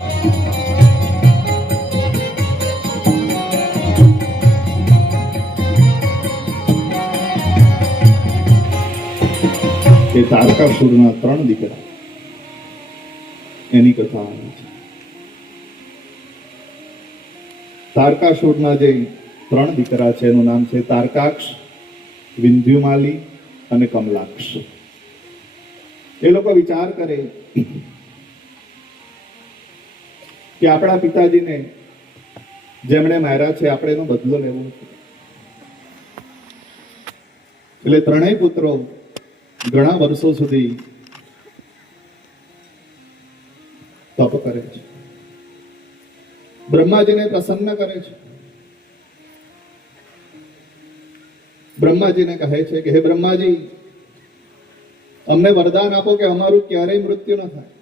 એ તારકાસુરના 3 દીકરા, એની કથા આવે છે. તારકાસુરના જે 3 દીકરા છે એનું નામ છે તારકાક્ષ, વિંધ્યુમાલી અને કમલાક્ષ. એ લોકો વિચાર કરે કે આપણા પિતાજીને જેમણે માર્યા છે આપણે એનો બદલો લેવો છે. એટલે 3 પુત્રો ઘણા વર્ષો સુધી તપ કરે છે, બ્રહ્માજીને પ્રસન્ન કરે છે. બ્રહ્માજીને કહે છે કે હે બ્રહ્માજી, અમને વરદાન આપો કે અમારું ક્યારેય મૃત્યુ ન થાય.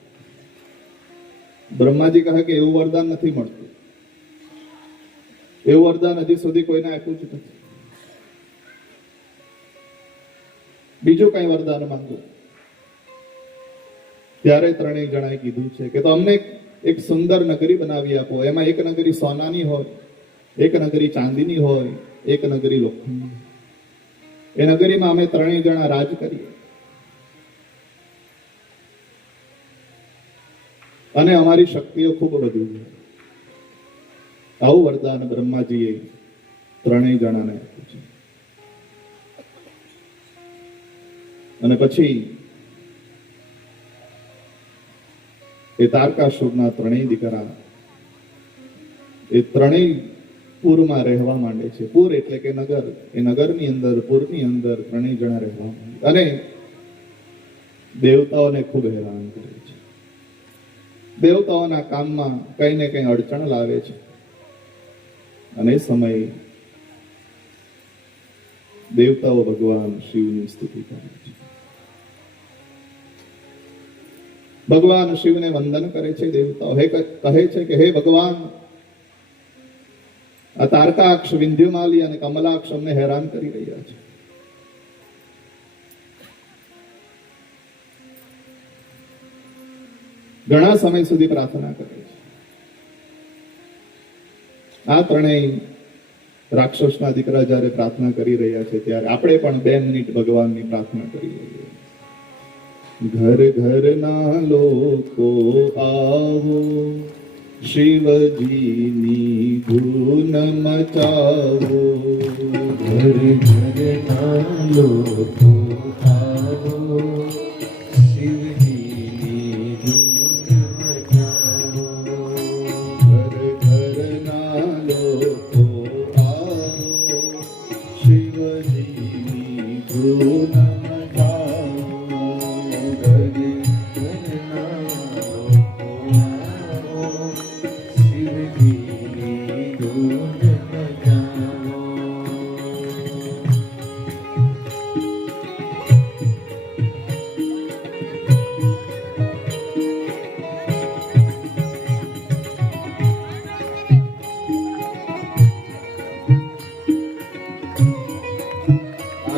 બ્રહ્માજી કહે કે એવું વરદાન નથી મળતું, એવું વરદાન હજી સુધી કોઈને આપ્યું જ નથી. બીજું કઈ વરદાન માંગો. ત્યારે 3 જણાએ કીધું છે કે તો અમને એક સુંદર નગરી બનાવી આપો, એમાં એક નગરી સોનાની હોય, એક નગરી ચાંદીની હોય, એક નગરી લોખંડની. એ નગરીમાં અમે 3 જણા રાજ કરીએ અને અમારી શક્તિઓ ખૂબ વધી જાય. આવું વરદાન બ્રહ્માજીએ 3 જણાને આપ્યું છે. અને પછી એ તારકાસુરના 3 દીકરા એ 3 પૂરમાં રહેવા માંડે છે. પૂર એટલે કે નગર. એ નગરની અંદર, પૂરની અંદર 3 જણા રહેવા માંડે અને દેવતાઓને ખૂબ હેરાન કરે છે. દેવતાઓના કામમાં કઈ ને કઈ અડચણ લાવે છે. અને એ સમયે દેવતાઓ ભગવાન શિવની સ્તુતિ કરે છે. ભગવાન શિવને વંદન કરે છે દેવતાઓ. કહે છે કે હે ભગવાન, આ તારકાક્ષ, વિંધ્યુમાલી અને કમલાક્ષ અમને હેરાન કરી રહ્યા છે. ઘણા સમય સુધી પ્રાર્થના કરે છે. આ 3 રાક્ષસના દીકરા જ્યારે પ્રાર્થના કરી રહ્યા છે ત્યારે આપણે પણ 2 મિનિટ ભગવાનની પ્રાર્થના કરી લઈએ. ઘર ઘરના લોકો આવો, શિવજીની ધૂન મચાવો. ઘર ઘરના લોકો આવો, શિવજીની ધૂન મચાવો. ઘર ઘરના લોકો આવો, શિવજીની ધૂન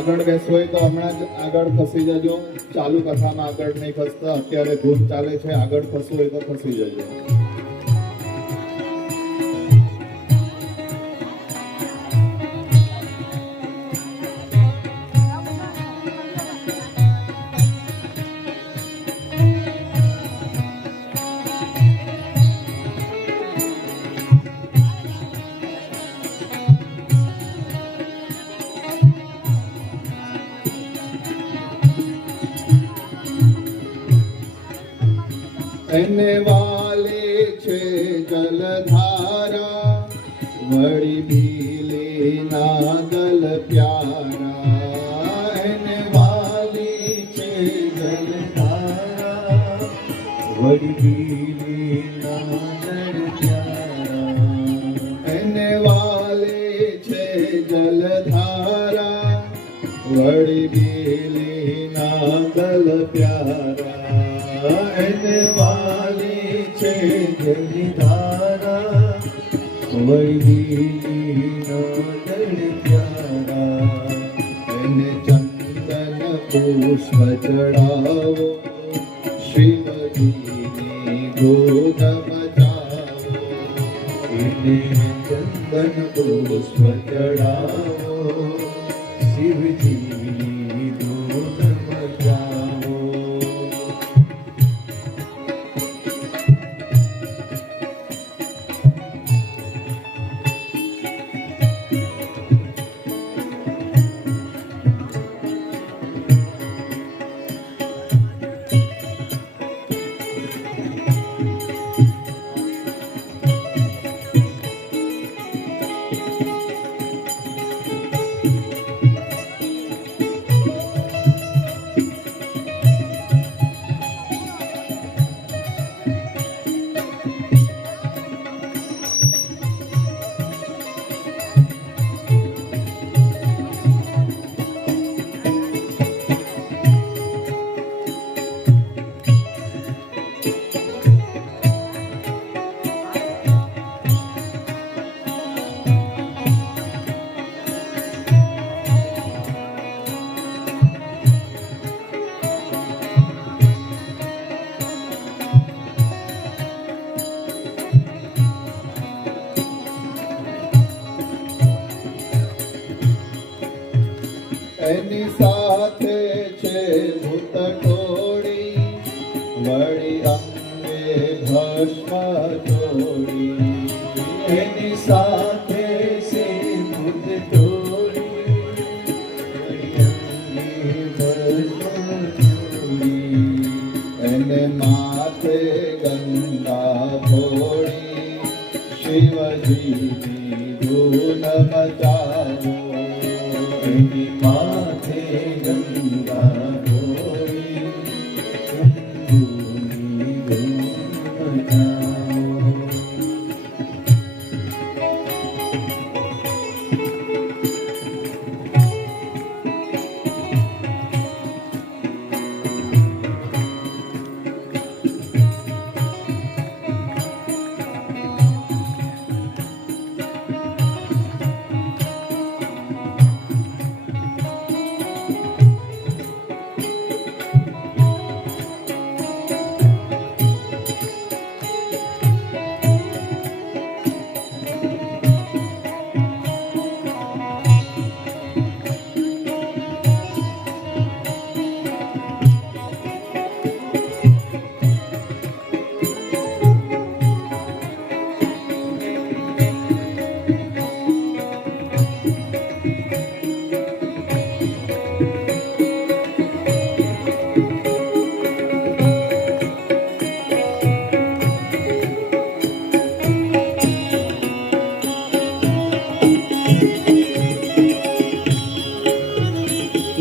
આગળ બેસવું હોય તો હમણાં જ આગળ ખસી જજો. ચાલુ કથામાં આગળ નહીં ખસતા, અત્યારે ધૂન ચાલે છે. આગળ ખસવું હોય તો ખસી જજો. એને વાલે છે જલધારા, વળી ભીલીના દલ પ્યારા. એને વાલી છે જલધારા, વળી ભીલીના દલ પ્યારા. એને વાલે છે જલધારા, વળી ભીલીના દલ પ્યારા. એને વાલી છે જલધારા, વૈદીના દળ પ્યારા. એને ચંદન પુષ્પ ચડાવો, શિવજીની ગોદ મચાવો. એને ચંદન પુષ્પ ચડાવો, શિવજીની ધૂન મચાવો. એની સાથે છે ભૂત ટોળી, વળી અંગે ભસ્મ ચોળી. એની સાથે છે ભૂત ટોળી, વળી અંગે ભસ્મ ચોળી. એને માથે ગંગા ભોળી, શિવજીની ધૂન મચાવો. એની માથે ગંગા ભોળી, શંભુની ધૂન મચાવો.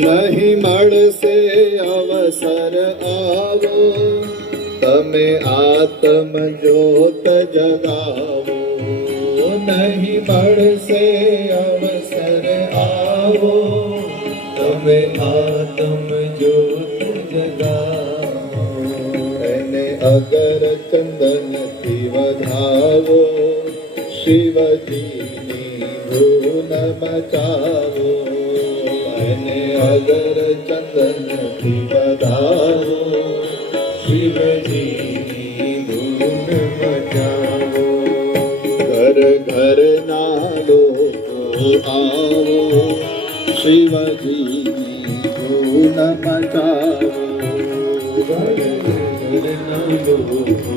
નહીં મળશે અવસર આવો, તમે આત્મ જ્યોત જગાવો. નહીં મળશે અવસર આવો, તમે આત્મ જ્યોત જગાવો. એને અગર ચંદનથી વધાવો, શિવજીની ધૂન મચાવો. એને અગર ચંદનથી વધાવો, શિવજીની ધૂન મચાવો. ઘર ઘરના લોકો આવો, શિવજીની ધૂન મચાવો. ઘર ઘરના લોકો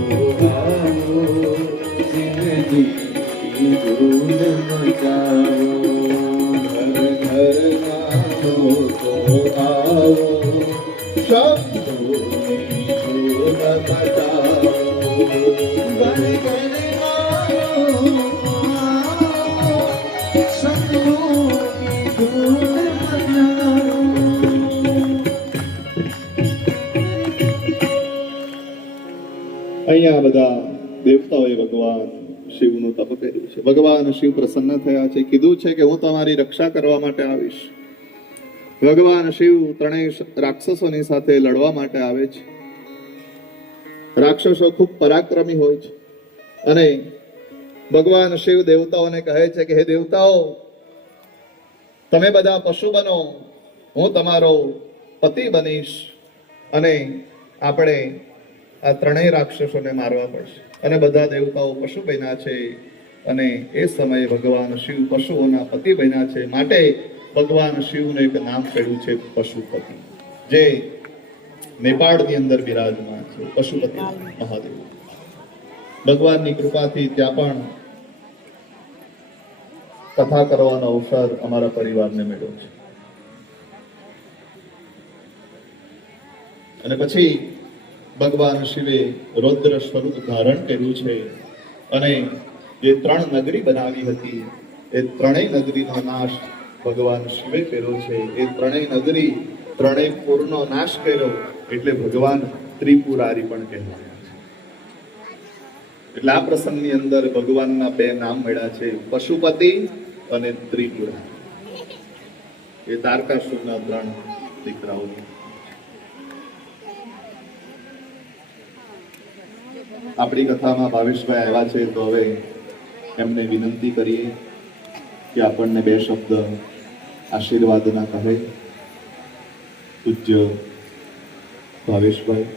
આવો, શિવજીની ધૂન મચાવો. ઘર ઘરના લોકો આવો, શંભુની ધૂન મચાવો. ઘર ઘરના લોકો આવો, શંભુની ધૂન મચાવો. અહીંયા બધા દેવતાઓએ ભગવાન શિવનું તપ કર્યું છે. ભગવાન શિવ પ્રસન્ન થયા છે, કીધું છે કે હું તમારી રક્ષા કરવા માટે આવીશ. ભગવાન શિવ ત્રણેય રાક્ષસોની સાથે લડવા માટે આવે છે. રાક્ષસો ખૂબ પરાક્રમી હોય છે અને ભગવાન શિવ દેવતાઓને કહે છે કે હે દેવતાઓ, તમે બધા પશુ બનો, હું તમારો પતિ બનીશ અને આપણે આ ત્રણેય રાક્ષસોને મારવા પડશે. અને બધા દેવતાઓ પશુ બન્યા છે અને એ સમયે ભગવાન શિવ પશુઓના પતિ બન્યા છે, માટે ભગવાન શિવનું એક નામ પડ્યું છે પશુપતિ, જે નેપાળની અંદર બિરાજમાન છે, પશુપતિ મહાદેવ. ભગવાનની કૃપાથી ત્યાં પણ કથા કરવાનો અવસર અમારા પરિવારને મળ્યો છે. અને પછી ભગવાન શિવે રૌદ્ર સ્વરૂપ ધારણ કર્યું છે અને જે 3 નગરી બનાવી હતી એ 3 નગરીનો નાશ ભગવાન શિવે કર્યો છે. એ 3 નગરી 3 પૂરનો નાશ કર્યો એટલે ભગવાન ત્રિપુરારી પણ કહેવાયા છે. એટલે આ પ્રસંગની અંદર ભગવાનના 2 નામ મળ્યા છે, પશુપતિ અને ત્રિપુરારી. એ તારકાસુરના 3 દીકરાઓ. આપણી કથામાં ભાવેશભાઈ આવ્યા છે, તો હવે એમને વિનંતી કરીએ કે આપણને 2 શબ્દ આશીર્વાદના કહે. પૂજ્ય ભાવેશભાઈ.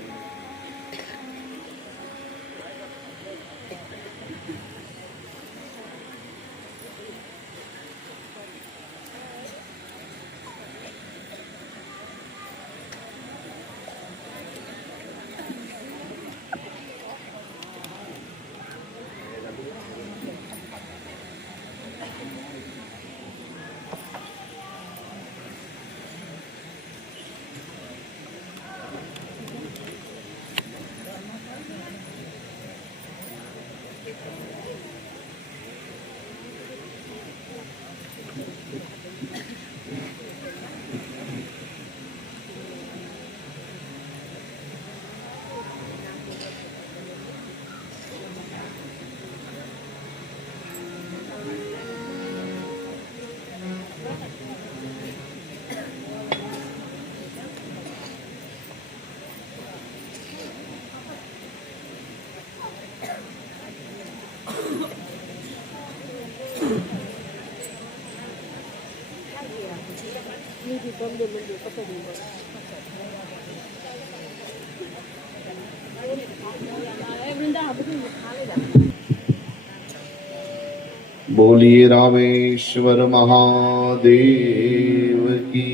बोलिए रामेश्वर महादेव की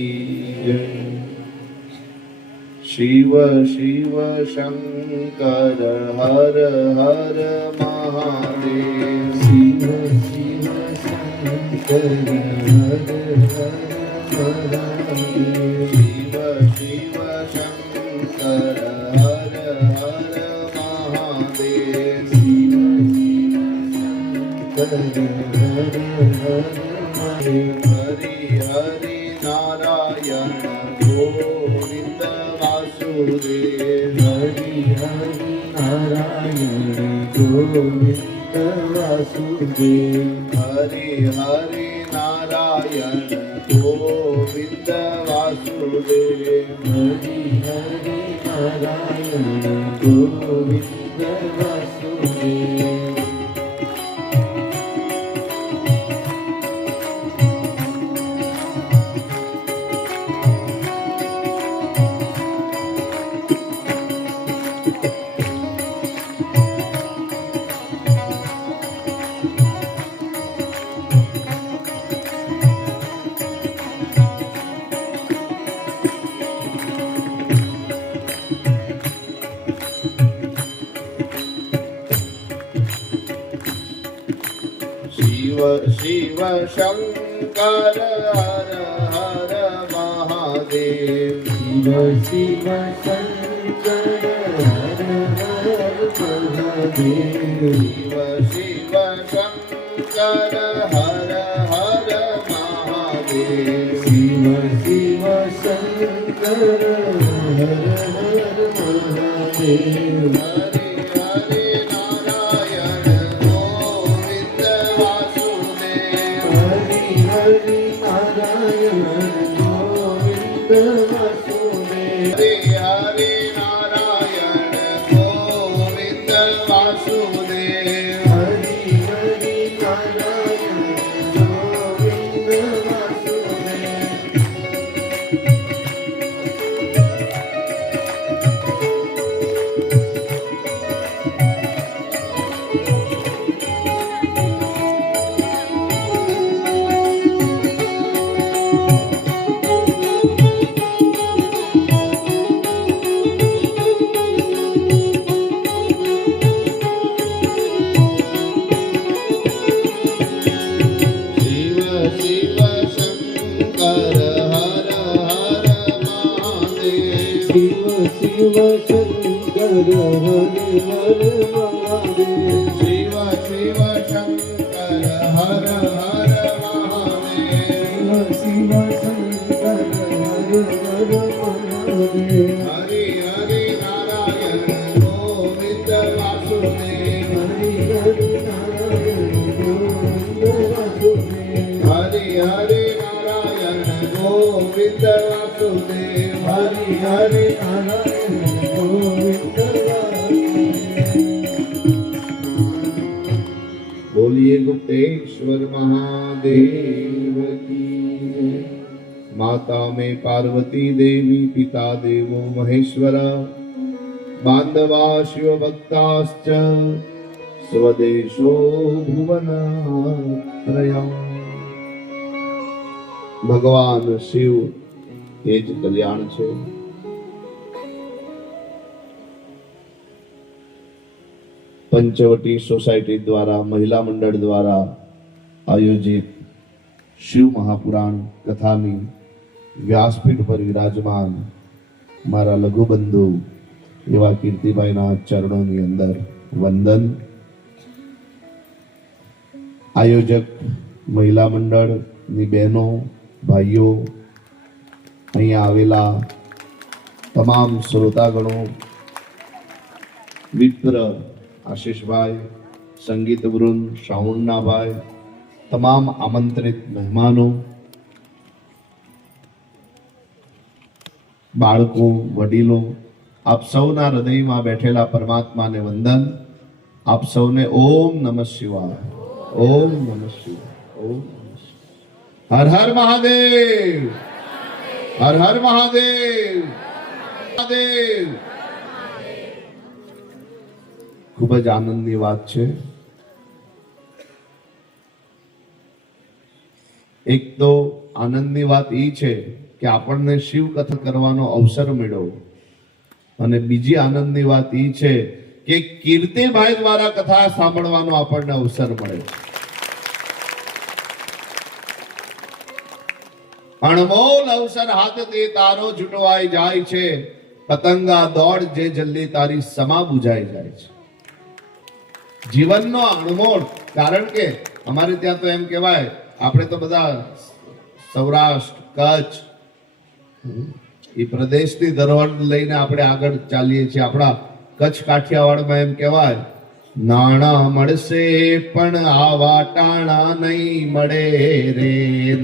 जय. शिव शिव शंकर हर हर महादेव. शिव शिव शंकर हर हर महादेव. शिव शिव शंकर हर हर महादेव. शिव शिव शंकर हर हर महादेव. हरि हरि नारायण गोविंद वासुदेव. हरि हरि नारायण गोविंद वासुदेव. हरि हरि नारायण गोविंद वासुदेव. हरि हरि नारायण गोविंद वासुदेव. शिव शिव शंकर हर हर महादेव. शिव शिव शंकर हर हर महादेव. शिव शिव शंकर हर हर महादेव. शिव शिव शंकर हर हर महादेव. हरि हरि नारायण गोविंद वासुदेव. हरि हरि नारायण गोविंद वासुदेव. हरि हरि नारायण गोविंद वासुदेव. हरि हरि नारायण गोविंद वासुदेव. મહાદેવ શિવ શિવ શંકર હર હર મહાદેવ શિવ શંકર હર હર મહાદેવ હરિ હરિ નારાયણ ગોવિંદ વાસુદેવ હરિ હરિ નારાયણ ગોવિંદ વાસુદેવ હરિ હરિ નારાયણ ગોવિંદ વાસુદેવ હરિ હરિ નારાયણ ગોવિંદ બોલીએ ગુપ્તેશ્વર મહાદેવ કી જય. माता में पार्वती देवी पिता देवो महेश्वर बांधवा शिव भक्ताश्च स्वदेशो भुवनात्रयम् भगवान शिव એ જ કલ્યાણ છે. પંચવટી સોસાયટી દ્વારા મહિલા મંડળ દ્વારા આયોજિત શિવ મહાપુરાણ કથાની વ્યાસપીઠ પર વિરાજમાન મારા લઘુબંધુ એવા કીર્તિભાઈના ચરણોની અંદર વંદન. આયોજક મહિલા મંડળની બહેનો ભાઈઓ, અહીંયા આવેલા તમામ શ્રોતાગણો, વિપ્ર આશીષભાઈ, સંગીત વૃંદ, શ્રાવણનાભાઈ, તમામ આમંત્રિત મહેમાનો, બાળકો, વડીલો, આપ સૌના હૃદયમાં બેઠેલા પરમાત્માને વંદન. આપ સૌને ઓમ નમઃ શિવાય, ઓમ નમઃ શિવાય, ઓમ નમઃ શિવાય. હર હર મહાદેવ, હર હર મહાદેવ, મહાદેવ. ખૂબ જ આનંદની વાત છે. એક તો આનંદની વાત એ છે કે આપણને શિવ કથા કરવાનો અવસર મળ્યો, અને બીજી આનંદની વાત એ છે કે કીર્તિભાઈ દ્વારા કથા સાંભળવાનો આપણને અવસર મળે. અણમોલ અવસર હાથથી તારો છૂટવાઈ જાય છે, પતંગા દોડ જે જલ્દી તારી સમા બુજાઈ જાય છે. જીવનનો અણમોલ, કારણ કે અમારે ત્યાં તો એમ કહેવાય, આપણે તો બધા સૌરાષ્ટ્ર, કચ્છ એ પ્રદેશની ધરોહર લઈને આપણે આગળ ચાલીએ છીએ. આપણા કચ્છ કાઠિયાવાડમાં એમ કહેવાય, નાણાં મળશે પણ આવા ટાણા નહીં મળે રે.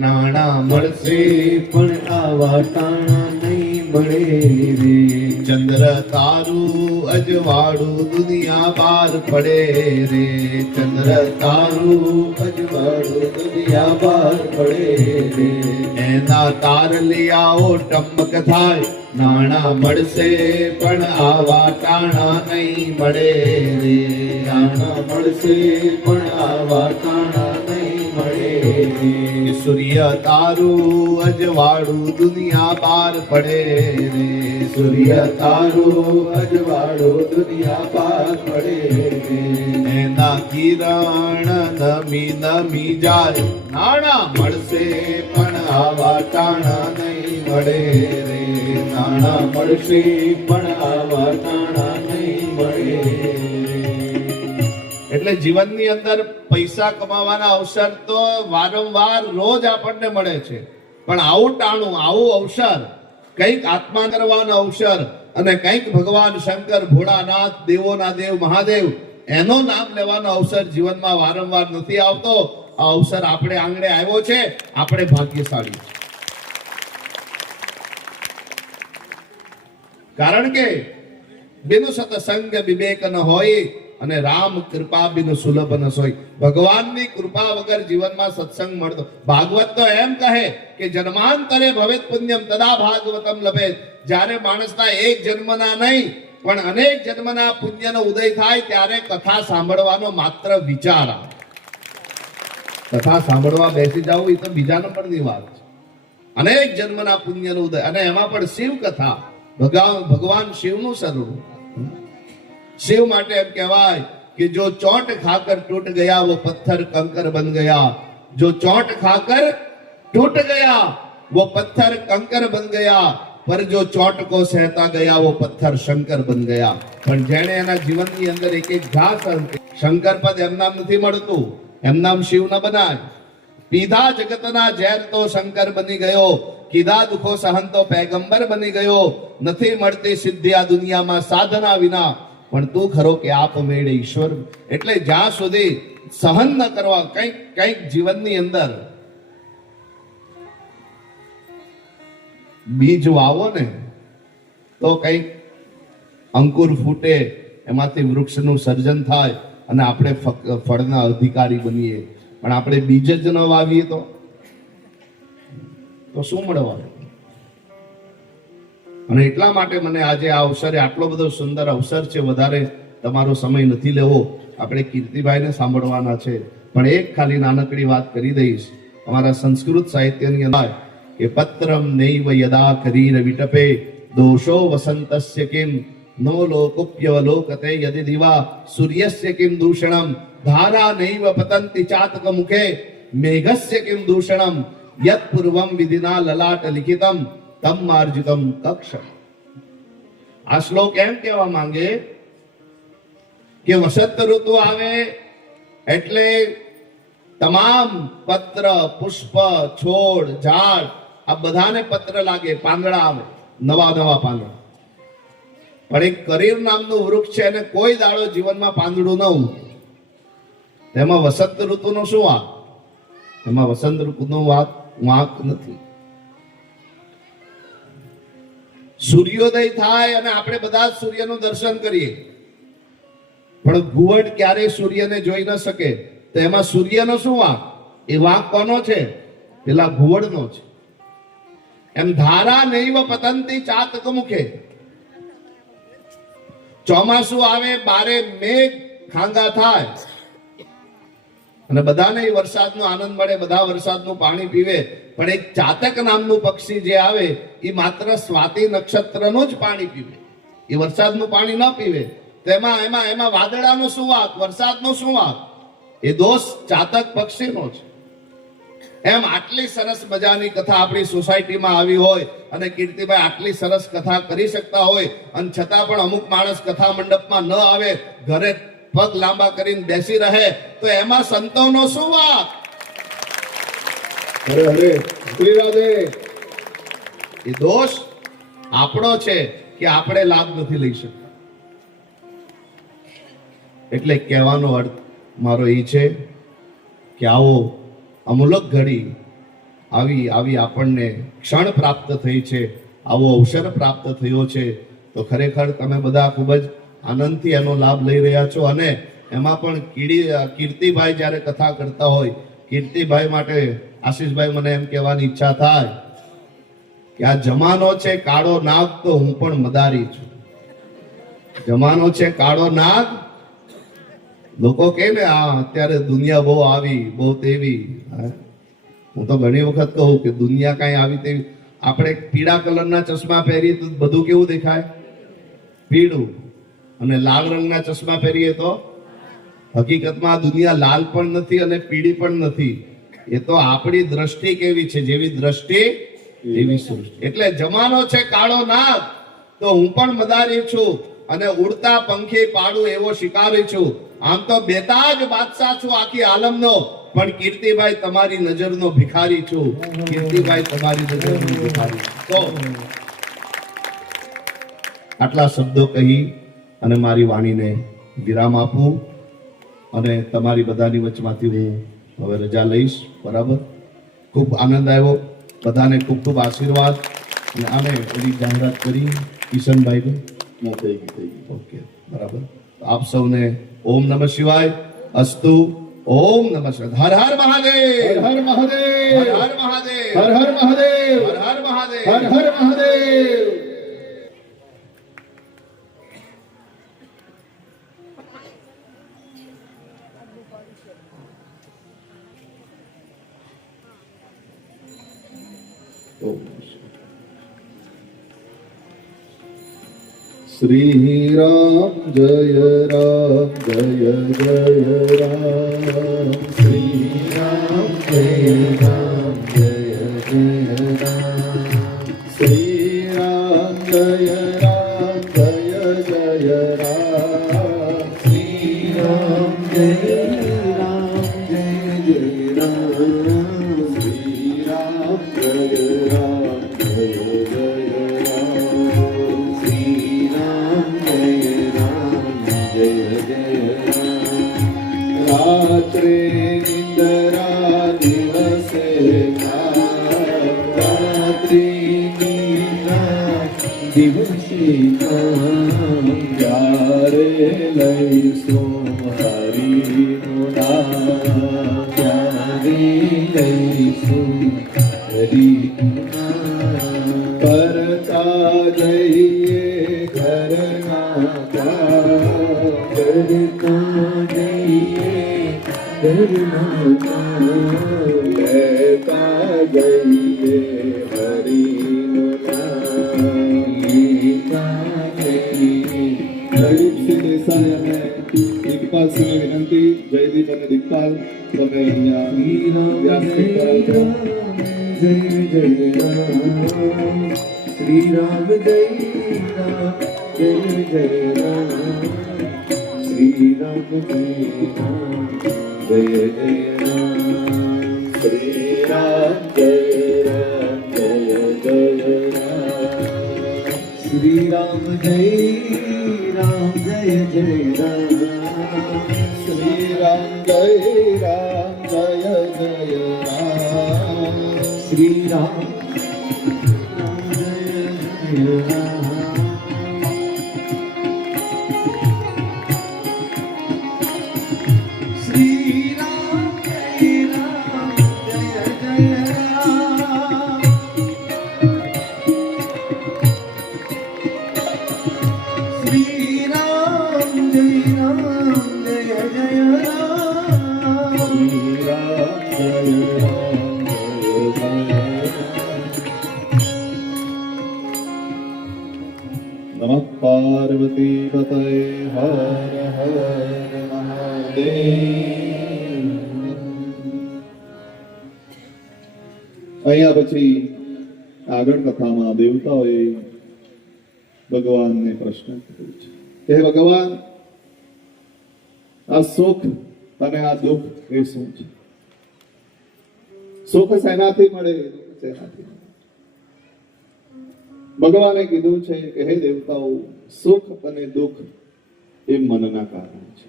નાણાં મળશે પણ આવા ટાણા નહીં મળે રે. ચંદ્ર તારું અજવાળું દુનિયા બાર પડે રે. ચંદ્ર તારું અજવાળું દુનિયા બહાર પડે રે. એના તાર લિયાઓ ટમક થાય, નાણાં મળશે પણ આવા ટાણા નહીં મળે રે. નાણાં મળશે પણ આવા ટાણા નહીં મળે રે. સૂર્ય તારું અજવાળું દુનિયા બાર પડે રે. સૂર્ય તારું અજવાળું દુનિયા બહાર પડે રે. એના કિરણ નમી નમી જાય, નાણાં મળશે પણ આવા ટાણા નહીં મળે રે. નાણાં મળશે પણ આવા ટાણા નહીં મળે. એટલે જીવનની અંદર પૈસા કમાવાના અવસર તો વારંવાર રોજ આપણને મળે છે, પણ આવું ટાણું, આવું અવસર, કંઈક આત્મા કરવાનો અવસર, અને કંઈક ભગવાન શંકર, ભોળાનાથ, દેવોના દેવ મહાદેવ એનો નામ લેવાનો અવસર જીવનમાં વારંવાર નથી આવતો. આ અવસર આપણે આંગણે આવ્યો છે, આપણે ભાગ્યશાળી. કારણ કે બિનુ સત્સંગ વિવેક ન હોય, અને રામ કૃપા બિનુ સુલભ ન સોય. ભગવાનની કૃપા વગર જીવનમાં સત્સંગ મળતો. ભાગવત તો એમ કહે કે જન્માંતરે ભવેત પુણ્યમ તદા ભાગવતમ લભેત. જ્યારે માણસના એક જન્મના નહીં પણ અનેક જન્મના પુણ્યનો ઉદય થાય ત્યારે કથા સાંભળવાનો માત્ર વિચાર આવે. કથા સાંભળવા બેસી જવું એ તો બીજા નંબરની વાત છે. અનેક જન્મના પુણ્યનો ઉદય, અને એમાં પણ શિવ કથા, ભગવાન શિવનું સ્વરૂપ. शिव माटे एम कहवाय कि जो चोट खाकर टूट गया वो पत्थर कंकर बन गया. जो चोट खाकर टूट गया वो पत्थर कंकर बन गया. पर जो चोट को सहता गया वो पत्थर शंकर बन गया। પણ જેણે એના જીવનની અંદર એક એક ઘા સહન કરી, શંકર પદ એમ નામ નથી મળતું, એમ નામ શિવ ન બનાય। પીધા જગતના ઝેર તો શંકર બની ગયો, કીધા દુખો સહન તો પૈગંબર બની ગયો। નથી મળતી સિદ્ધિ આ દુનિયામાં સાધના વિના, પણ તું ખરો કે આપ મેળે ઈશ્વર। એટલે જ્યાં સુધી સહન ન કરવા કંઈક કંઈક જીવનની અંદર બીજ વાવો ને તો કંઈક અંકુર ફૂટે, એમાંથી વૃક્ષનું સર્જન થાય અને આપણે ફળના અધિકારી બનીએ। પણ આપણે બીજ જ ન વાવીએ તો શું મળવાનું? અને એટલા માટે મને આજે આ અવસરે, આટલો બધો સુંદર અવસર છે, વધારે તમારો સમય નથી લેવો, આપણે કીર્તિભાઈને સાંભળવાના છે। પણ એક ખાલી નાનકડી વાત કરી દઈશ। અમારા સંસ્કૃત સાહિત્યની અંદર કે પત્રમ નૈવ યદા કરીર વિટપે દોષો વસંતસ્ય કિમ નો લોકોપ્યવલોકતે યદિ દિવા સૂર્યસ્ય કિમ દૂષણમ ધારા નૈવ પતંતિ ચાતક મુખે મેઘસ્ય કિમ દૂષણમ યત પૂર્વમ વિધિના લલાટ લિખિતમ તમ માર્જિતમ કક્ષમ। આ શ્લોક એમ કહેવા માંગે કે વસંત ઋતુ આવે એટલે તમામ પત્ર, પુષ્પ, છોડ, ઝાડ આ બધાને પત્ર લાગે, પાંદડા આવે, નવા નવા પાંદડા। પણ એક કરીર નામનું વૃક્ષ છે, અને કોઈ દાડો જીવનમાં પાંદડું ન ઉગે। તેમાં વસંત ઋતુનો શું વાંક? એમાં વસંત ઋતુનો વાંક નથી। સૂર્યોદય થાય અને આપણે બધા સૂર્યનું દર્શન કરીએ, પણ ઘુવડ ક્યારેય સૂર્યને જોઈ ન શકે, તો એમાં સૂર્યનો શું વાંક? એ વાંક કોનો છે? પેલા ઘુવડનો છે। એમ ધારા નૈવ પતંતી ચાતક મુખે, ચોમાસું આવે, બારે મેઘ ખાંગા થાય અને બધાને વરસાદનો આનંદ મળે, બધા વરસાદનું પાણી પીવે, પણ એક ચાતક નામનું પક્ષી જે આવે એ માત્ર સ્વાતિ નક્ષત્રનું જ પાણી પીવે, એ વરસાદનું પાણી ન પીવે। તો એમાં વાદળાનો શું વાંક? વરસાદનો શું વાંક? એ દોષ ચાતક પક્ષીનો છે। એમ આટલી સરસ મજાની કથા આપણી સોસાયટીમાં આવી હોય અને કીર્તિભાઈ આટલી સરસ કથા કરી શકતા હોય, અને છતાં પણ અમુક માણસ કથા મંડપમાં ન આવે, ઘરે પગ લાંબા કરીને બેસી રહે, તો એમાં સંતોનો શું વાંક? હરે હરે શ્રી રાધે। એ દોષ આપણો છે કે આપણે લાભ નથી લઈ શકતા। એટલે કહેવાનો અર્થ મારો એ છે કે આવો અમૂલક ઘડી, આવી આપણને ક્ષણ પ્રાપ્ત થઈ છે, આવો અવસર પ્રાપ્ત થયો છે, તો ખરેખર તમે બધા ખૂબ જ આનંદથી એનો લાભ લઈ રહ્યા છો। અને એમાં પણ કીર્તિભાઈ જ્યારે કથા કરતા હોય, કીર્તિભાઈ માટે આશીષભાઈ મને એમ કહેવાની ઈચ્છા થાય કે આ જમાનો છે કાળો નાગ, તો હું પણ મદારી છું। જમાનો છે કાળો નાગ, લોકો કે ને આ અત્યારે દુનિયા બહુ આવી, બહુ તેવી। હું તો ઘણી વખત કહું કે દુનિયા કાંઈ આવી તેવી, આપણે પીળા કલરના ચશ્મા પહેરીએ તો બધું કેવું દેખાય? પીળું। અને લાલ રંગના ચશ્મા પહેરીએ તો હકીકતમાં આ દુનિયા લાલ પણ નથી અને પીળી પણ નથી, એ તો આપણી દ્રષ્ટિ કેવી છે, જેવી દ્રષ્ટિ એવી સૃષ્ટિ। એટલે જમાનો છે કાળો નાગ, તો હું પણ મદારી છું અને ઉડતા પંખી પાડું એવો શિકારી છું। આમ તો બેતાજ બાદશાહ છું આખી આલમનો, પણ કીર્તિભાઈ તમારી નજરનો ભિખારી છું। કીર્તિભાઈ તમારી નજરનો ભિખારી। તો આટલા શબ્દો કહી અને મારી વાણીને વિરામ આપું, અને તમારી બધાની વચમાંથી હું હવે રજા લઈશ। બરાબર? ખૂબ આનંદ આવ્યો, બધાને ખૂબ ખૂબ આશીર્વાદ। અને આને એની જાહેરાત કરી કિશનભાઈને થઈ ગઈ। ઓકે, બરાબર। આપ સૌને ઓમ નમઃ શિવાય અસ્તુ। ઓમ નમઃ શિવાય। હર હર મહાદેવ, હર હર મહાદેવ, હર હર મહાદેવ, હર હર મહાદેવ, હર હર મહાદેવ, હર હર મહાદેવ। श्री राम जय राम जय जय राम। श्री राम जय राम जय जय राम। श्री राम રાત્રે નિંદરા દિવસે રાત્રિ નિદ્રા દિવસે ત્યારે લઈશું હરિનું નામ, ત્યારે લઈશું હરિનું નામ. કરતા જઈએ ઘરના કામ, કરતા જઈએ ઘરના કામ. લેતા જઈએ હરિનું નામ. લેતા જઈએ જયદીપસિંહ દેસાઈ અને દીપપાલસિંહને વિનંતી, જયદીપ અને દીપપાલ તમે અહીંયા વ્યાસપીઠ પર આવજો. જય જય રામ શ્રી રામ જય રામ જય જય રામ શ્રી રામ જય રામ જય જય રામ શ્રી રામ જય રામ જય જય રામ. શ્રી રામ જય રામ જય જય રામ શ્રી રામ જય રામ જય જય રામ. શ્રી રામ જય જય રામ શ્રી રામ જય રામ જય જય રામ શ્રી રામ જય રામ જય જય રામ શ્રી રામ જય રામ જય જય રામ. નમઃ પાર્વતી પતયે હર હર મહાદેવ. અહીંયા પછી આગળ કથામાં દેવતાઓએ ભગવાનને પ્રશ્ન કર્યો છે કે હે ભગવાન, આ સુખ અને આ દુઃખ એ શું છે? સુખ શેનાથી મળે, દુઃખ શેનાથી મળે? ભગવાને કીધું છે કે હે દેવતાઓ, સુખ અને દુઃખ એ મનના કારણે છે.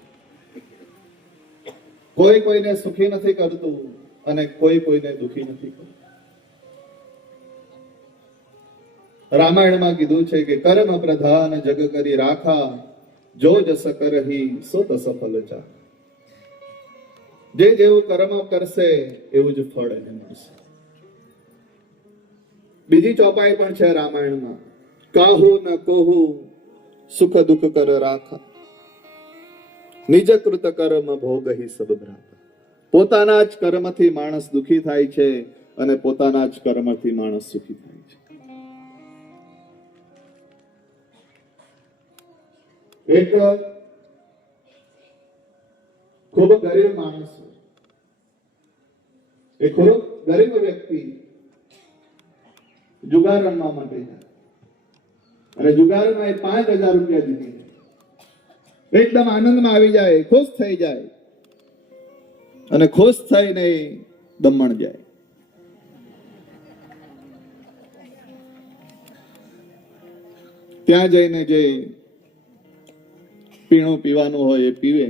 કોઈ કોઈને સુખી નથી કરતું અને કોઈ કોઈને દુઃખી નથી કરતું. રામાયણમાં કીધું છે કે કર્મ પ્રધાન જગ કરી રાખા, જો જસ કરહી સો તસ ફલ જા. જે જેવું કર્મ કરશે એવું જ ફળ એને મળશે. બીજી ચોપાઈ પણ છે રામાયણમાં, કાહુ ન કોહુ સુખ દુઃખ કર રાખા, નિજ કૃત કર્મ ભોગહી સબ ભ્રાતા. પોતાના જ કર્મથી માણસ દુઃખી થાય છે અને પોતાના જ કર્મથી માણસ સુખી થાય છે. એક ખૂબ ગરીબ માણસ, એક ખૂબ ગરીબ વ્યક્તિ જુગાર રમવા માટે જાય અને જુગારમાં એ 5,000 રૂપિયા જીતી જાય. એકદમ આનંદમાં આવી જાય, ખુશ થઈ જાય અને ખુશ થઈને દમણ જાય. ત્યાં જઈને જે પીણું પીવાનું હોય એ પીવે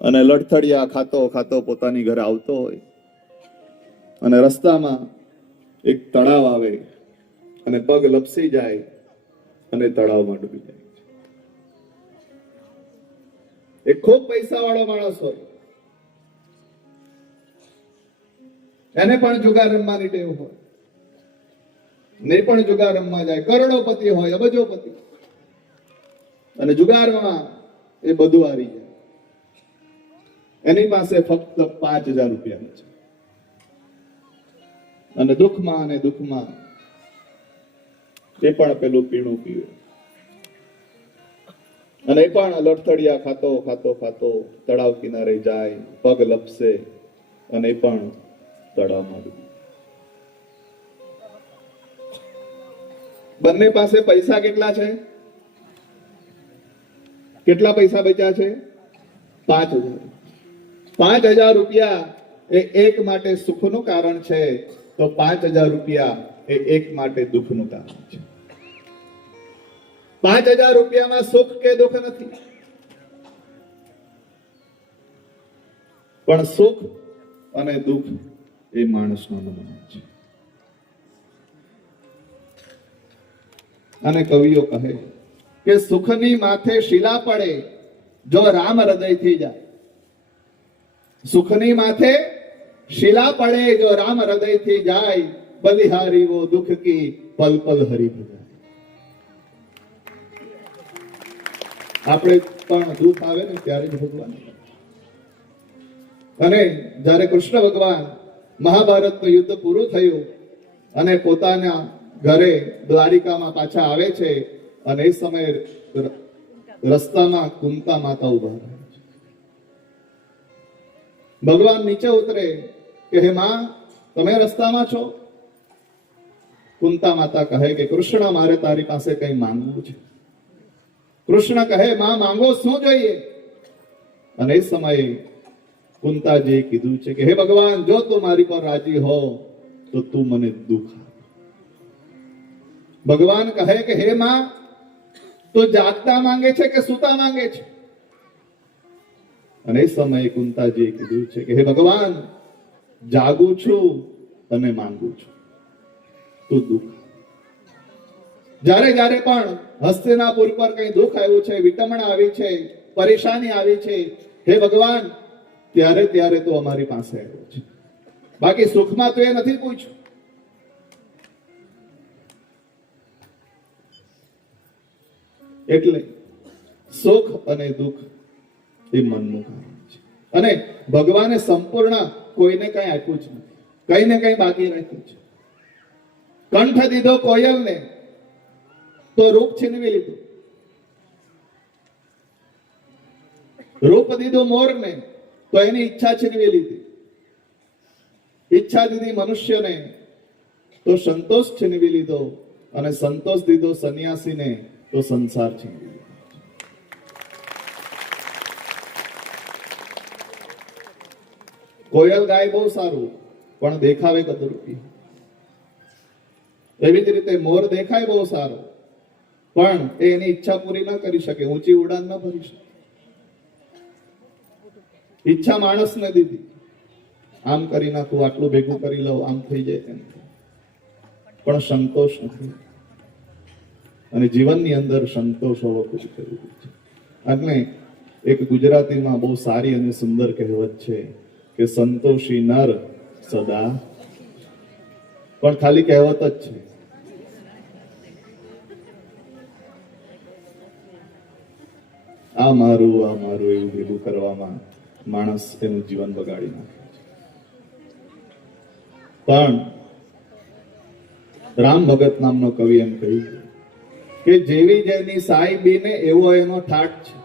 અને લડથડિયા ખાતો ખાતો પોતાની ઘરે આવતો હોય અને રસ્તામાં એક તળાવ આવે અને પગ લપસી જાય અને તળાવમાં ડૂબી જાય. એક ખૂબ પૈસા વાળો માણસ હોય, એને પણ જુગાર રમવાની ટેવ હોય, ને પણ જુગાર રમવા જાય. કરોડોપતિ હોય, અબજોપતિ, અને જુગારમાં એ બધું હારી જાય. એની પાસે ફક્ત 5,000 રૂપિયા છે અને દુઃખમાં એ પણ પેલું પીણું પીવે અને એ પણ લડથડિયા ખાતો ખાતો ખાતો તળાવ કિનારે જાય, પગ લપસે અને એ પણ તળાવમાં ડૂબે. બંને પાસે પૈસા કેટલા છે? કેટલા પૈસા બચ્યા છે? 5,000. 5,000 રૂપિયા એ એક માટે સુખનું કારણ છે, તો 5,000 રૂપિયા એ એક માટે દુઃખનું કારણ છે. 5,000 રૂપિયામાં સુખ કે દુઃખ નથી. પણ સુખ અને દુઃખ એ માણસનો નમૂનો છે. અને કવિઓ કહે કે સુખની માથે શિલા પડે જો રામ હૃદયથી જાય. સુખની માથે શિલા પડે જો રામ હૃદયથી જાય, બલિહારી વો દુઃખ કી પલ પલ હરી ભજાય. આપણે પણ દુઃખ આવે ને ત્યારે જ ભગવાન. અને જ્યારે કૃષ્ણ ભગવાન મહાભારતનું યુદ્ધ પૂરું થયું અને પોતાના ઘરે દ્વારિકામાં પાછા આવે છે, અને એ સમયે રસ્તામાં કુંતા માતા ઉભા રહે છે. ભગવાન નીચે ઉતરે કે હે માં, તમે રસ્તામાં છો? કુંતા માતા કહે કે કૃષ્ણ, મારે તારી પાસે કંઈ માંગવું છે. કૃષ્ણ કહે, માં માંગો, શું જોઈએ? અને એ સમયે કુંતાજીએ કીધું છે કે હે ભગવાન, જો તું મારી પર રાજી હો તો તું મને દુઃખ આપ. ભગવાન કહે કે હે માં, તું જાગતા માંગે છે કે સૂતા માંગે છે? અને એ સમયે કુંતાજીએ કીધું છે કે હે ભગવાન, જાગું છું અને માંગુ છું, તું દુઃખ. જ્યારે જ્યારે પણ હસ્તિનાપુર પર કઈ દુઃખ આવ્યું છે, વિટમણા આવી છે, પરેશાની આવી છે, હે ભગવાન, ત્યારે ત્યારે તો અમારી પાસે આવ્યો છે. બાકી સુખમાં તો એ નથી પૂછ્યું. એટલે સુખ અને દુઃખ એ મનનું કારણ છે. અને ભગવાને સંપૂર્ણ કોઈને કઈ આપ્યું જ નથી, કઈ ને કઈ બાકી રાખ્યું છે. કંઠ દીધો કોયલને તો રૂપ છીનવી લીધું, રૂપ દીધું મોરને તો એની ઈચ્છા છીનવી લીધી, ઈચ્છા દીધી મનુષ્યને તો સંતોષ છીનવી લીધો, અને સંતોષ દીધો સંન્યાસીને તો સંસાર છીનવી લીધો. કોયલ ગાય બહુ સારું, પણ દેખાવે કદરૂપી. એવી જ રીતે મોર દેખાય બહુ સારો, પણ એ એની ઈચ્છા પૂરી ન કરી શકે, ઊંચી ઉડાન ન ભરી શકે. ઈચ્છા માણસને દીધી, આમ કરી નાખું, આટલું ભેગું કરી લઉં, આમ થઈ જાય તેમ, પણ સંતોષ નથી. અને જીવનની અંદર સંતોષ હોવો ખૂબ જરૂરી છે. એટલે એક ગુજરાતીમાં બહુ સારી અને સુંદર કહેવત છે કે સંતોષી નર સદા, પણ ખાલી કહેવત જ છે. આ મારું એવું ભેગું કરવામાં માણસ તેનું જીવન બગાડી નાખે છે. પણ રામ ભગત નામનો કવિ એમ કહ્યું કે જેવી જેની સાહેબીને એવો એનો ઠાઠ છે,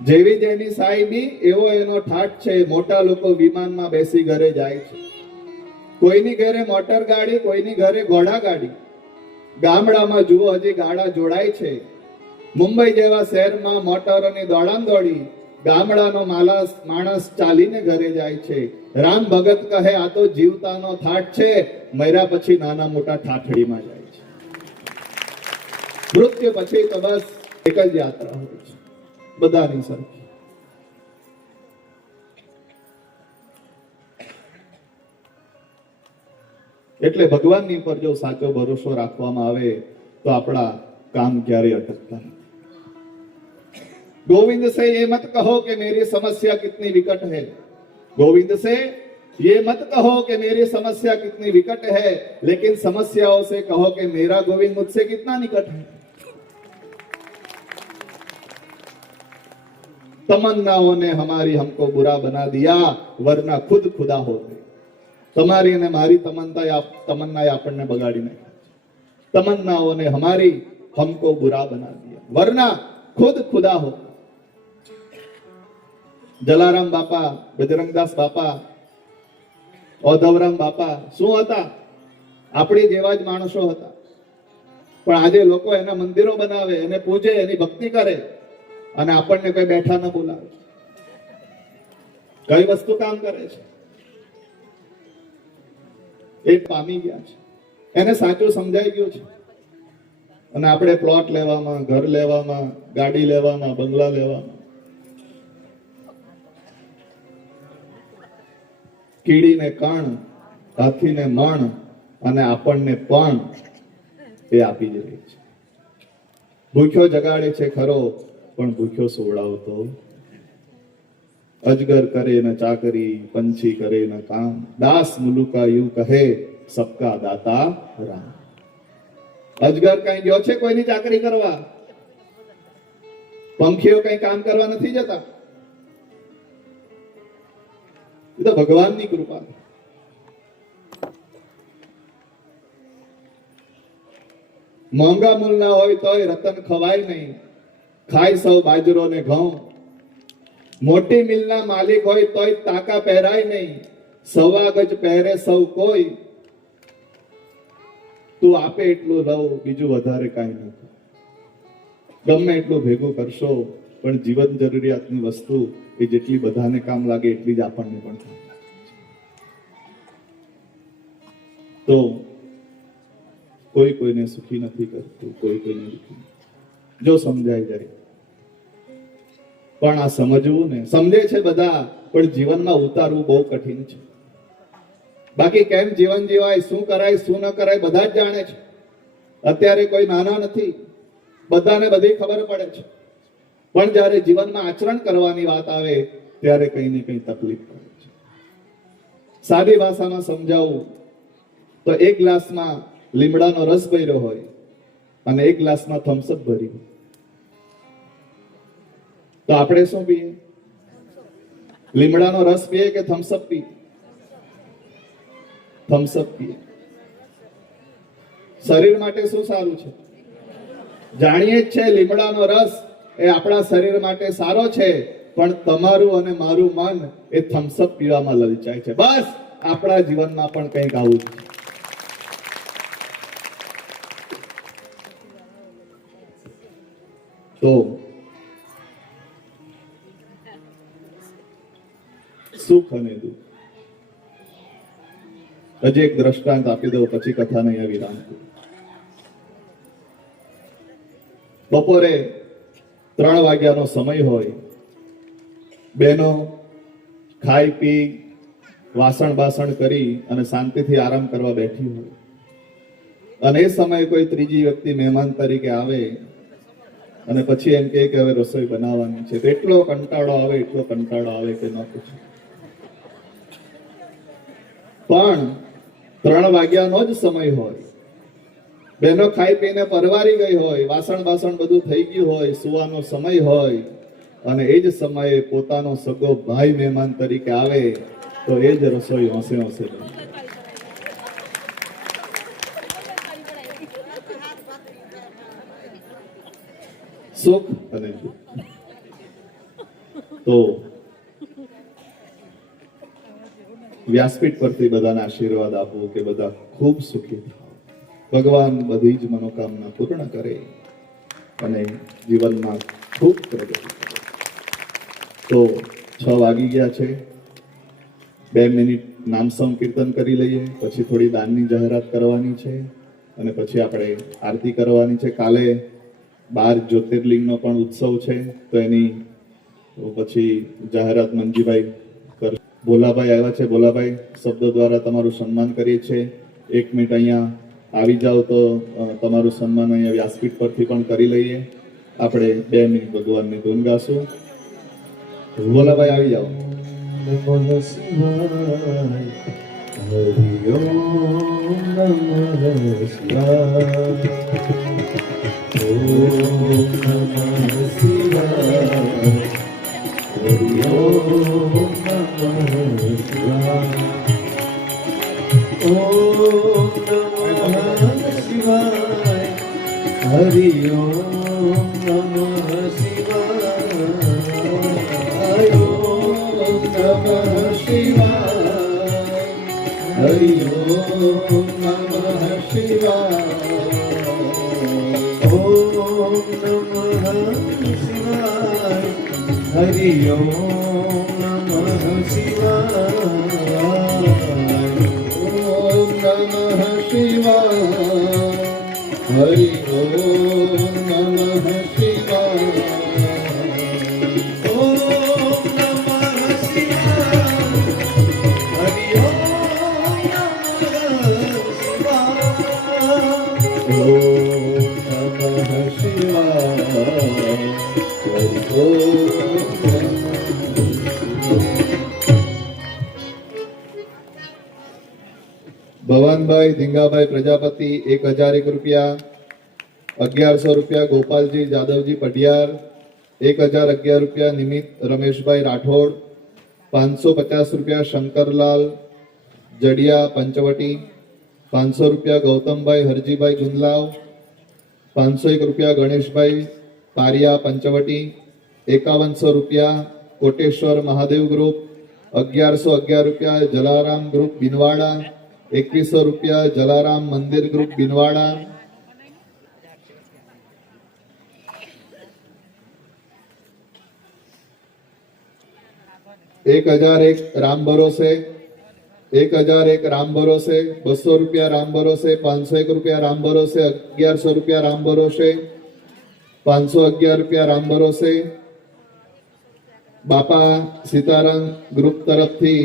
જેવી જેની સાહેબી એવો એનો ઠાઠ છે. મોટા લોકો વિમાનમાં બેસી ઘરે જાય છે, કોઈની ઘરે મોટર ગાડી, કોઈની ઘરે ઘોડા ગાડી. ગામડામાં જુઓ હજી ગાડા જોડાય છે. મુંબઈ જેવા શહેરમાં મોટરોની દોડાદોડી, ગામડાનો માણસ ચાલીને ઘરે જાય છે. રામ ભગત કહે આ તો જીવતાનો થાટ છે, મર્યા પછી નાના મોટા ઠાઠડીમાં જાય છે. મૃત્યુ પછી તો બસ એક જ યાત્રા હોય છે, બધાની સરખી. એટલે ભગવાનની પર જો સાચો ભરોસો રાખવામાં આવે તો આપણા કામ ક્યારેય અટકતા નથી. गोविंद से ये मत कहो कि मेरी समस्या कितनी विकट है, गोविंद से ये मत कहो कि मेरी समस्या कितनी विकट है, लेकिन समस्याओं से कहो कि मेरा गोविंद मुझसे कितना निकट है. तमन्नाओं ने हमारी हमको बुरा बना दिया, वरना खुद खुदा होते. તમારી અને મારી તમન્નાએ આપણને બગાડી નાખી. તમન્નાઓને હમારી हमको बुरा बना दिया, वरना खुद खुदा होता. જલારામ બાપા, બજરંગદાસ બાપા, ઓધવરામ બાપા શું હતા? આપણી જેવા જ માણસો હતા. પણ આજે લોકો એના મંદિરો બનાવે, એને પૂજે, એની ભક્તિ કરે, અને આપણને કોઈ બેઠા ન બોલાવે. કઈ વસ્તુ કામ કરે છે? એ પામી ગયા છે, એને સાચું સમજાઈ ગયું છે. અને આપણે પ્લોટ લેવામાં, ઘર લેવામાં, ગાડી લેવામાં, બંગલા લેવામાં, કીડીને કણ, હાથીને મણ અને આપણને પણ એ આપી જ રહી છે. ભૂખ્યો જગાડે છે ખરો, પણ ભૂખ્યો સોવડાવતો. અજગર કરે ન ચાકરી, પંછી કરે ન કામ, દાસ મુલુકા યુ કહે, સબકા દાતા રામ. અજગર કઈ ગયો છે કોઈની ચાકરી કરવા? પંખીઓ કઈ કામ કરવા નથી જતા. એ તો ભગવાનની કૃપા. મોંઘા મૂલ ના હોય તોય રતન ખવાય નહીં, ખાય સૌ બાજરો ને ઘઉં. મોટી મિલના માલિક હોય તોય તાકા પહેરાય નહીં, સવા ગજ પહેરે સૌ કોઈ. તું આપે એટલું લઉં, બીજું વધારે કાંઈ નથી. ગમે એટલું ભેગું કરશો, પણ જીવન જરૂરિયાતની વસ્તુ એ જેટલી બધાને કામ લાગે એટલી જ આપણને પણ કામ લાગે. તો કોઈ કોઈને સુખી નથી કરતું, કોઈ કોઈને દુઃખી નથી. જો સમજાઈ જાય. પણ આ સમજવું ને, સમજે છે બધા, પણ જીવનમાં ઉતારવું બહુ કઠિન છે. બાકી કેમ જીવન જીવાય, શું કરાય શું ન કરાય બધા જ જાણે છે. અત્યારે કોઈ નાના નથી, બધાને બધી ખબર પડે છે. પણ જ્યારે જીવનમાં આચરણ કરવાની વાત આવે ત્યારે કઈ ને કઈ તકલીફ પડે છે. સાદી ભાષામાં સમજાવું તો એક ગ્લાસમાં લીમડાનો રસ ભર્યો હોય અને એક ગ્લાસમાં થમ્સઅપ ભરી હોય, તો આપણે શું પીએ? લીમડાનો રસ પીએ કે થમ્સઅપ પીએ? થમ્સઅપ પીએ. શરીર માટે શું સારું છે? જાણીએ જ છે લીમડાનો રસ એ આપણા શરીર માટે સારો છે, પણ તમારું અને મારું મન એ થમ્સઅપ પીવામાં લલચાય છે. બસ આપણા જીવનમાં પણ કંઈક આવું છે. તો સુખ અને દુઃખ. હજી એક દ્રષ્ટાંત આપી દઉં, પછી કથાને અહીંયા વિરામ કરું. બપોરે 3 વાગ્યાનો સમય હોય, બહેનો ખાઈ પી વાસણ બાસણ કરી અને શાંતિથી આરામ કરવા બેઠી હોય, અને એ સમયે કોઈ ત્રીજી વ્યક્તિ મહેમાન તરીકે આવે અને પછી એમ કહે કે હવે રસોઈ બનાવવાની છે. તો એટલો કંટાળો આવે, એટલો કંટાળો આવે કે ન પૂછો. પણ 3 વાગ્યાનો જ સમય હોય, બહેનો ખાઈ પીને પરવારી ગઈ હોય, વાસણ બાસણ બધું થઈ ગયું હોય, સુવાનો સમય હોય, અને એ જ સમયે પોતાનો સગો ભાઈ મહેમાન તરીકે આવે તો એ જ રસોઈ હોંશે હોંશે બને. સુખ અને દુઃખ. તો વ્યાસપીઠ પરથી બધાને આશીર્વાદ આપવું કે બધા ખૂબ સુખી થાઓ, ભગવાન બધી જ મનોકામના પૂર્ણ કરે અને જીવનમાં ખૂબ પ્રગતિ કરે. તો 6 વાગી ગયા છે. 2 મિનિટ નામ સંકીર્તન કરી લઈએ, પછી થોડી દાનની જાહેરાત કરવાની છે અને પછી આપણે આરતી કરવાની છે. કાલે 12 જ્યોતિર્લિંગનો પણ ઉત્સવ છે, તો એની પછી જાહેરાત મંજીભાઈ કરશે. ભોલાભાઈ આવ્યા છે, ભોલાભાઈ શબ્દો દ્વારા તમારું સન્માન કરીએ છીએ. 1 મિનિટ અહીંયા આવી જાઓ તો તમારું સન્માન અહીંયા વ્યાસપીઠ પરથી પણ કરી લઈએ. આપણે 2 મિનિટ ભગવાનની ધૂન ગાશું. ભોલાભાઈ આવી જાઓ. નમઃ શિવાય, હરિ ઓમ નમઃ શિવાય, ઓમ નમઃ શિવાય, હરિ ઓમ નમઃ શિવાય, ઓમ નમઃ શિવાય, હરિ ઓમ નમઃ શિવાય, નમઃ શિવાય, હરિ ઓમ નમઃ શિવાય, ઓમ નમઃ શિવાય, હરિ ઓમ નમઃ શિવાય, ઓમ નમઃ શિવાય, હરિ ઓમ નમઃ શિવાય. Hare ધીરુભાઈ ધીંગાભાઈ પ્રજાપતિ 1001 રૂપિયા. 1100 રૂપિયા ગોપાલજી જાદવજી પઢિયાર. 1011 રૂપિયા નિમિત રમેશભાઈ રાઠોડ. 550 રૂપિયા શંકરલાલ જડિયા પંચવટી. 500 રૂપિયા ગૌતમભાઈ હરજીભાઈ ગુંદલાવ. 501 રૂપિયા ગણેશભાઈ પારિયા પંચવટી. 5100 રૂપિયા કોટેશ્વર મહાદેવ ગ્રુપ. 1111 રૂપિયા જલારામ ગ્રુપ બિનવાડા. 2100 રૂપિયા જલારામ મંદિર ગ્રુપ બિનવાડા. 1001 રામ ભરોસે. 1001 રામ ભરોસે. 200 રૂપિયા રામ ભરોસે. 501 રૂપિયા રામ ભરોસે. 1100 રૂપિયા રામ ભરોસે. 511 રૂપિયા રામ ભરોસે. બાપા સીતારામ ગ્રુપ તરફથી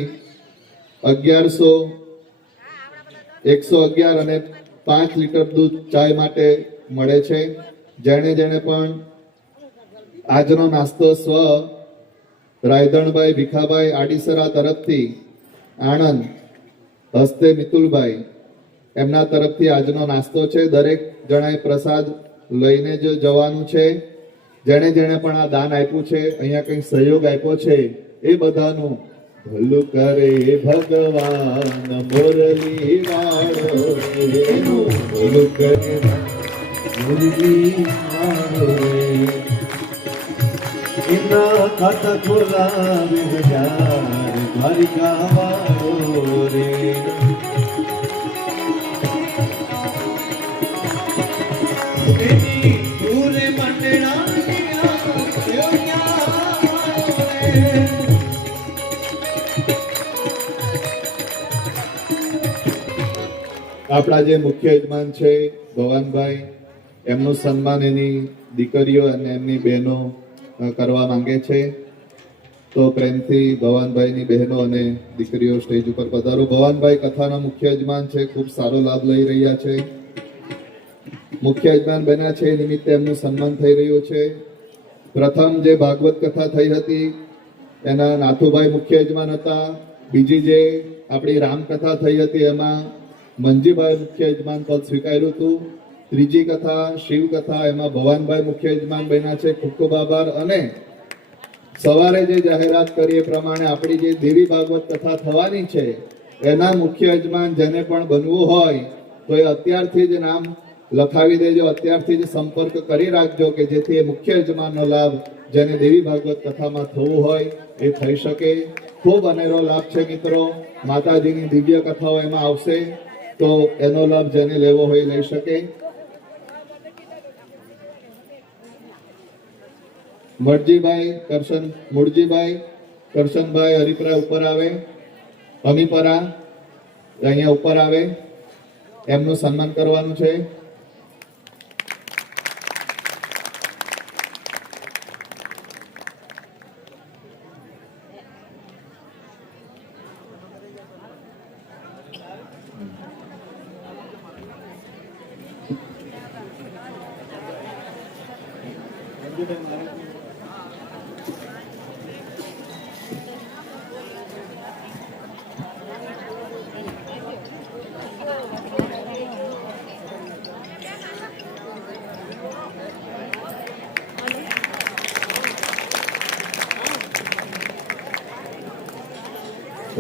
1100, 111 અને 5 લીટર દૂધ ચાય માટે મળે છે. જેણે જેણે પણ આજનો નાસ્તો સ્વ રાયધણભાઈ ભીખાભાઈ આડીસરા તરફથી આણંદ હસ્તે મિતુલભાઈ એમના તરફથી આજનો નાસ્તો છે. દરેક જણાએ પ્રસાદ લઈને જ જવાનું છે. જેણે જેણે પણ આ દાન આપ્યું છે, અહીંયા કંઈક સહયોગ આપ્યો છે, એ બધાનું ભલું કરે ભગવાન મુરલી વાળો રે. ભલું કરે મુરલી વાળો રે. એના ખાતા ખોલાવે હજાર દ્વારિકા વાળો રે. એની પૂરે મંડળાની આપણા જે મુખ્ય યજમાન છે ભવાનભાઈ, એમનું સન્માન એની દીકરીઓ અને એમની બહેનો કરવા માંગે છે. તો પ્રેમથી ભવાનભાઈની બહેનો અને દીકરીઓ સ્ટેજ ઉપર પધારો. ભવાનભાઈ કથાના મુખ્ય યજમાન છે, ખૂબ સારો લાભ લઈ રહ્યા છે. મુખ્ય યજમાન બન્યા છે એ નિમિત્તે એમનું સન્માન થઈ રહ્યું છે. પ્રથમ જે ભાગવત કથા થઈ હતી એના નાથુભાઈ મુખ્ય યજમાન હતા. બીજી જે આપણી રામકથા થઈ હતી એમાં મંજીભાઈ મુખ્ય યજમાન પદ સ્વીકાર્યું હતું. ત્રીજી કથા શિવ કથા એમાં ભવાનભાઈ મુખ્ય યજમાન બન્યા છે. ખૂબ ખૂબ આભાર. અને સવારે જે જાહેરાત કરી એ પ્રમાણે આપણી જે દેવી ભાગવત કથા થવાની છે એના મુખ્ય યજમાન જેને પણ બનવું હોય તો એ અત્યારથી જ નામ લખાવી દેજો, અત્યારથી જ સંપર્ક કરી રાખજો કે જેથી એ મુખ્ય યજમાનનો લાભ જેને દેવી ભાગવત કથામાં થવું હોય એ થઈ શકે. ખૂબ અનેરો લાભ છે મિત્રો. માતાજીની દિવ્ય કથાઓ એમાં આવશે તો એનો લાભ જેને લેવો હોય લઈ શકે. મૂળજીભાઈ કરશનભાઈ હરિપરા ઉપર આવે. અમીપરા અહીંયા ઉપર આવે. એમનું સન્માન કરવાનું છે.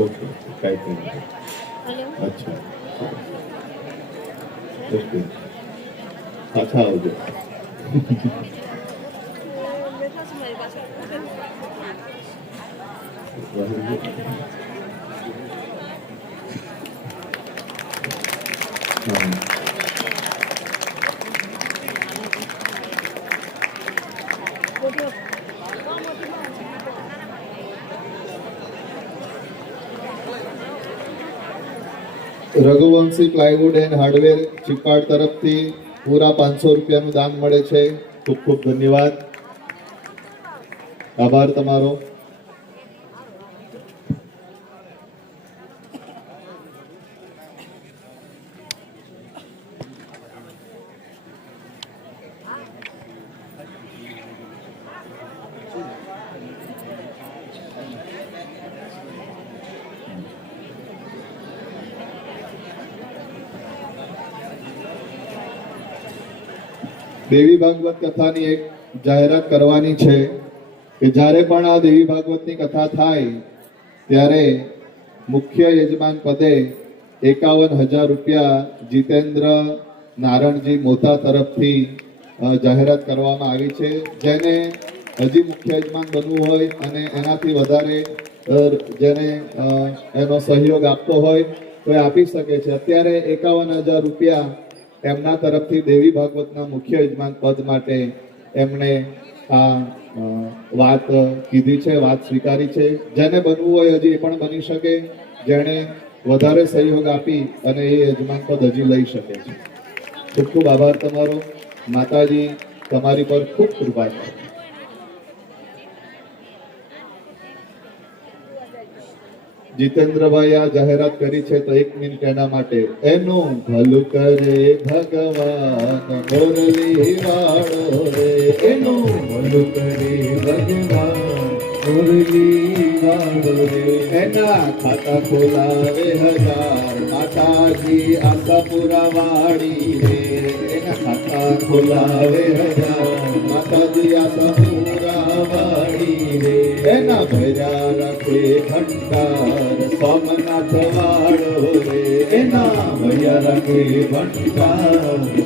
ओके, काहीच नाही. अच्छा ओके, પાછા આવજો. રઘુવંશી પ્લાયવુડ એન્ડ હાર્ડવેર ચિપાડ તરફથી પૂરા 500 રૂપિયાનું દાન મળે છે. ખૂબ ખૂબ ધન્યવાદ, આભાર તમારો. દેવી ભાગવત કથાની એક જાહેરાત કરવાની છે કે જ્યારે પણ આ દેવી ભાગવતની કથા થાય ત્યારે મુખ્ય યજમાન પદે 51,000 રૂપિયા જીતેન્દ્ર નારણજી મોતા તરફથી જાહેરાત કરવામાં આવી છે. જેને હજી મુખ્ય યજમાન બનવું હોય અને એનાથી વધારે જેને એનો સહયોગ આપતો હોય તો એ આપી શકે છે. અત્યારે 51,000 રૂપિયા એમના તરફથી દેવી ભાગવતના મુખ્ય યજમાન પદ માટે એમણે આ વાત કીધી છે, વાત સ્વીકારી છે. જેને બનવું હોય હજી એ પણ બની શકે, જેણે વધારે સહયોગ આપી અને એ યજમાન પદ હજી લઈ શકે છે. ખૂબ ખૂબ આભાર તમારો. માતાજી તમારી પર ખૂબ કૃપા કરે. જીતેન્દ્રભાઈ આ જાહેરાત કરી છે તો 1 મિનિટ એના માટે. એનું ભલું કરે ભગવાન મુરલી વાળો રે, એનું ભલું કરે ભગવાન મુરલી વાળો રે. એના ખાતા ખોલાવે 1000 માતાજી આશાપુરા વાળી રે. એના ખાતા ખોલાવે 1000 માતાજી આશાપુરા વાળી રે. એના ભર્યા રાખે ભંડાર સોમનાથ વાળો રે. એના ભૈયા રાખે ભંડાર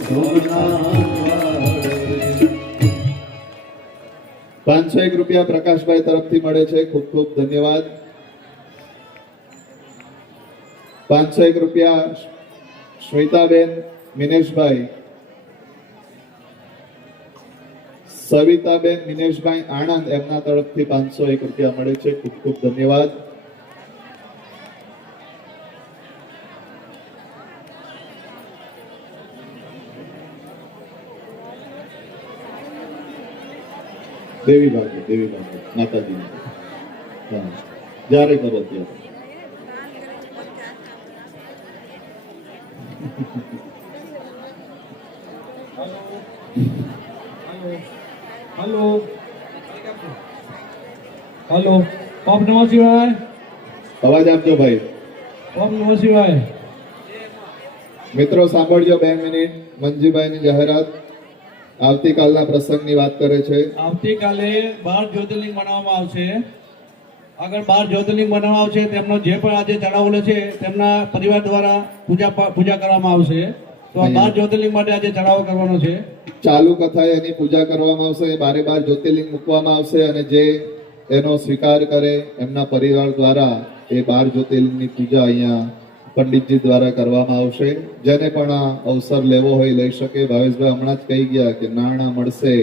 સોમનાથ વાળો રે. 501 રૂપિયા પ્રકાશભાઈ તરફથી મળે છે. ખૂબ ખૂબ ધન્યવાદ. 501 રૂપિયા શ્વેતાબેન મિનેશભાઈ, સવિતાબેન મિનેશભાઈ આણંદ એમના તરફથી 501 રૂપિયા મળે છે. ખૂબ ખૂબ ધન્યવાદ. દેવી ભાગવત માતાજી જ્યારે કરો ત્યારે. हेलो हेलो ओम नमः शिवाय અવાજ આપજો ભાઈ. ओम नमः शिवाय મિત્રો સાંભળજો 2 મિનિટ. મંજીભાઈની જાહેરાત આવતીકાલના પ્રસંગની વાત કરે છે. આવતીકાલે 12 જ્યોતિર્લિંગ બનાવવામાં આવશે. આગળ 12 જ્યોતિર્લિંગ બનાવવામાં આવશે. તેમનો જે પણ આજે ચડાવેલો છે તેમના પરિવાર દ્વારા પૂજા કરવામાં આવશે. તો આ 12 જ્યોતિર્લિંગ માટે આજે ચડાવો કરવાનો છે. ચાલુ કથાએ એની પૂજા કરવામાં આવશે. 12 જ્યોતિર્લિંગ મૂકવામાં આવશે અને જે એનો સ્વીકાર કરે એમના પરિવાર દ્વારા એ 12 જ્યોતિર્લિંગની પૂજા અહીંયા પંડિતજી દ્વારા કરવામાં આવશે. જેને પણ આ અવસર લેવો હોય લઈ શકે. ભાવેશભાઈ હમણાં જ કહી ગયા કે નાણાં મળશે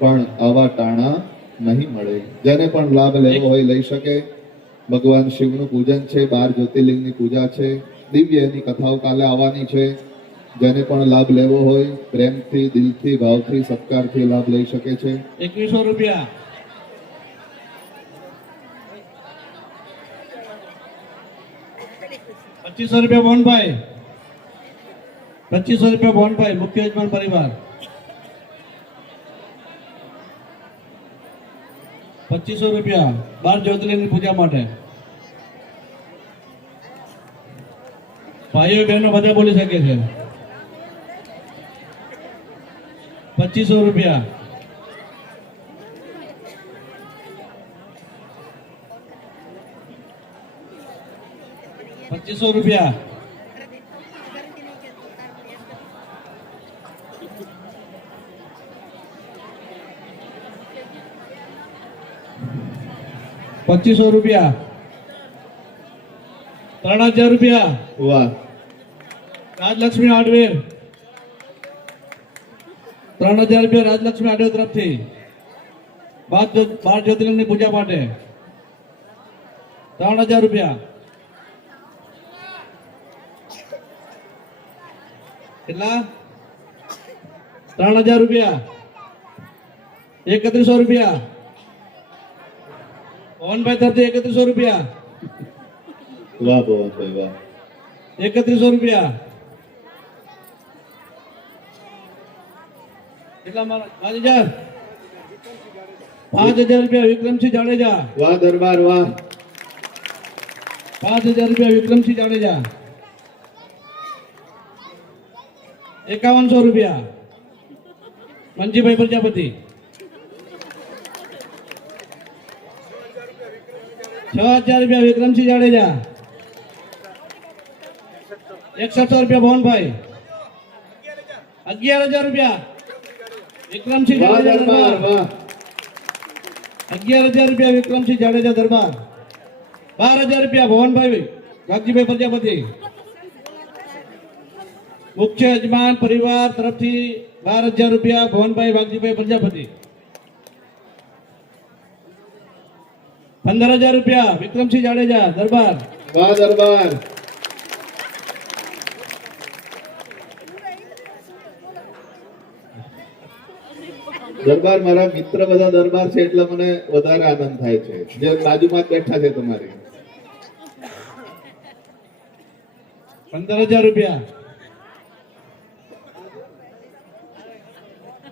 પણ આવા ટાણા નહીં મળે. જેને પણ લાભ લેવો હોય લઈ શકે. ભગવાન શિવનું પૂજન છે, 12 જ્યોતિર્લિંગની પૂજા છે. દિવ્ય એની કથાઓ કાલે આવવાની છે. જેને પણ લાભ લેવો હોય પ્રેમથી, દિલથી, ભાવથી, સત્કારથી લાભ લઈ શકે છે. 2100 રૂપિયા 2500 રૂપિયા મોહનભાઈ 2500 રૂપિયા મોહનભાઈ મુખ્ય યજમાન પરિવાર 2500 રૂપિયા 12 જ્યોતિર્લિંગની પૂજા માટે. ભાઈઓ બહેનો બધા બોલી શકે છે. 2500 રૂપિયા 2500 રૂપિયા 2500 રૂપિયા 3000 રૂપિયા વાહ. રાજલક્ષ્મી હાર્ડવેર 3000 રૂપિયા રાજલક્ષ્મી હાર્ડવેર તરફથી 12 જ્યોતિર્લિંગની પૂજા માટે 3000 રૂપિયા. કેટલા? 3000 રૂપિયા 3100 રૂપિયા મોહનભાઈ તરફથી 3100 રૂપિયા વાહ ભવનભાઈ વાહ. 3100 રૂપિયા. કેટલા મારા 5000 રૂપિયા વિક્રમસિંહ જાડેજા વાહ દરબાર વાહ. 5000 રૂપિયા વિક્રમસિંહ જાડેજા 5100 રૂપિયા મંજીભાઈ પ્રજાપતિ 6000 રૂપિયા વિક્રમસિંહ જાડેજા 6100 રૂપિયા ભવનભાઈ 11000 રૂપિયા વિક્રમસિંહ વાહ જાડેજા દરબાર દરબાર વાહ 11000 રૂપિયા વિક્રમસિંહ જાડેજા દરબાર 12000 રૂપિયા ભવનભાઈ વાઘજીભાઈ પ્રજાપતિ મુખ્ય યજમાન પરિવાર તરફથી 12000 રૂપિયા ભવનભાઈ વાઘજીભાઈ પ્રજાપતિ 15000 રૂપિયા વિક્રમસિંહ જાડેજા દરબાર વાહ દરબાર દરબાર મારા મિત્ર બધા દરબાર છે એટલે મને વધારે આનંદ થાય છે જે બાજુમાં જ બેઠા છે તમારી 15000 રૂપિયા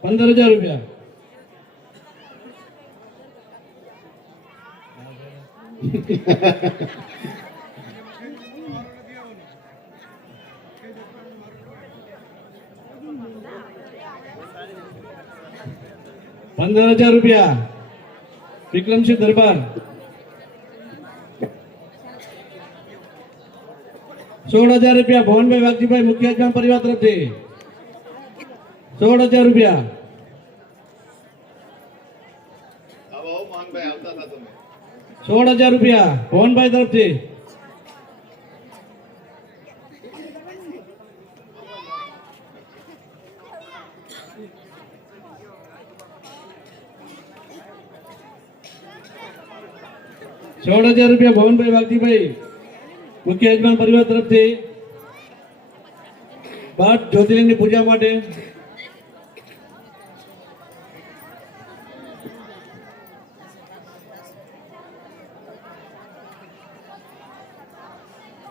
15000 રૂપિયા ₹15000 વિક્રમસિંહ દરબાર 16000 રૂપિયા ભવનભાઈ વાઘજીભાઈ મુખ્ય યજમાન પરિવાર તરફથી 16000 રૂપિયા આવો મોહનભાઈ આવતા હતા તમે 16000 રૂપિયા ભવનભાઈ તરફથી ₹16000 ભવનભાઈ વાઘજીભાઈ મુખ્ય યજમાન પરિવાર તરફથી 12 જ્યોતિર્લિંગની પૂજા માટે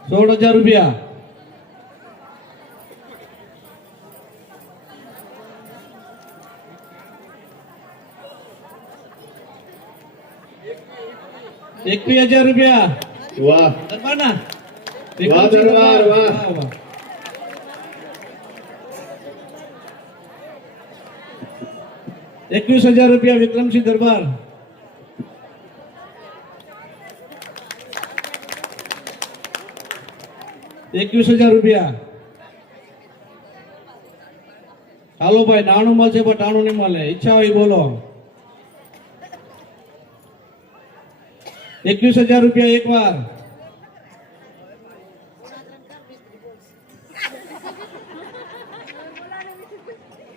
₹16000 ₹21000 વાહ દરબારના વાહ દરબાર વાહ 21000 રૂપિયા વિક્રમસિંહ દરબાર 21000 રૂપિયા હાલો ભાઈ નાણું મળશે પણ ટાણું નહીં મળે ઈચ્છા હોય બોલો 21000 રૂપિયા એક વાર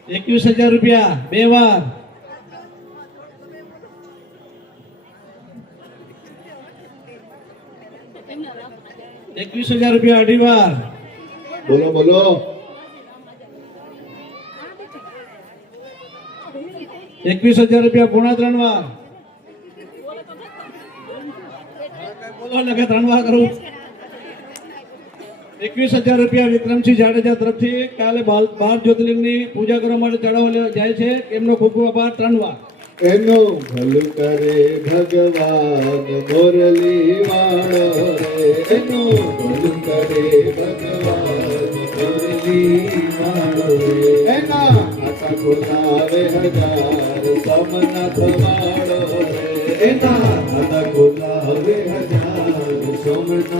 ₹21000 બે વાર ₹21000 અઢી વાર બોલો બોલો ₹21000 પોણા 3 વાર બોલો લગે 3 વાર કરું ₹21000 વિક્રમસિંહ જાડેજા તરફથી કાલે 12 જ્યોતિર્લિંગની પૂજા કરવા માટે ચડાવવા જાય છે એમનો ખૂબ ખૂબ આભાર 3 વાર એનું ભલું કરે ભગવાન મુરલી વાળો રે એનું ભલું કરે ભગવાન મુરલી વાળો રે એના આટા ખોલાવે હજાર સોમનાથ વાળો રે એના આટા ખોલાવે હજાર સોમનાથ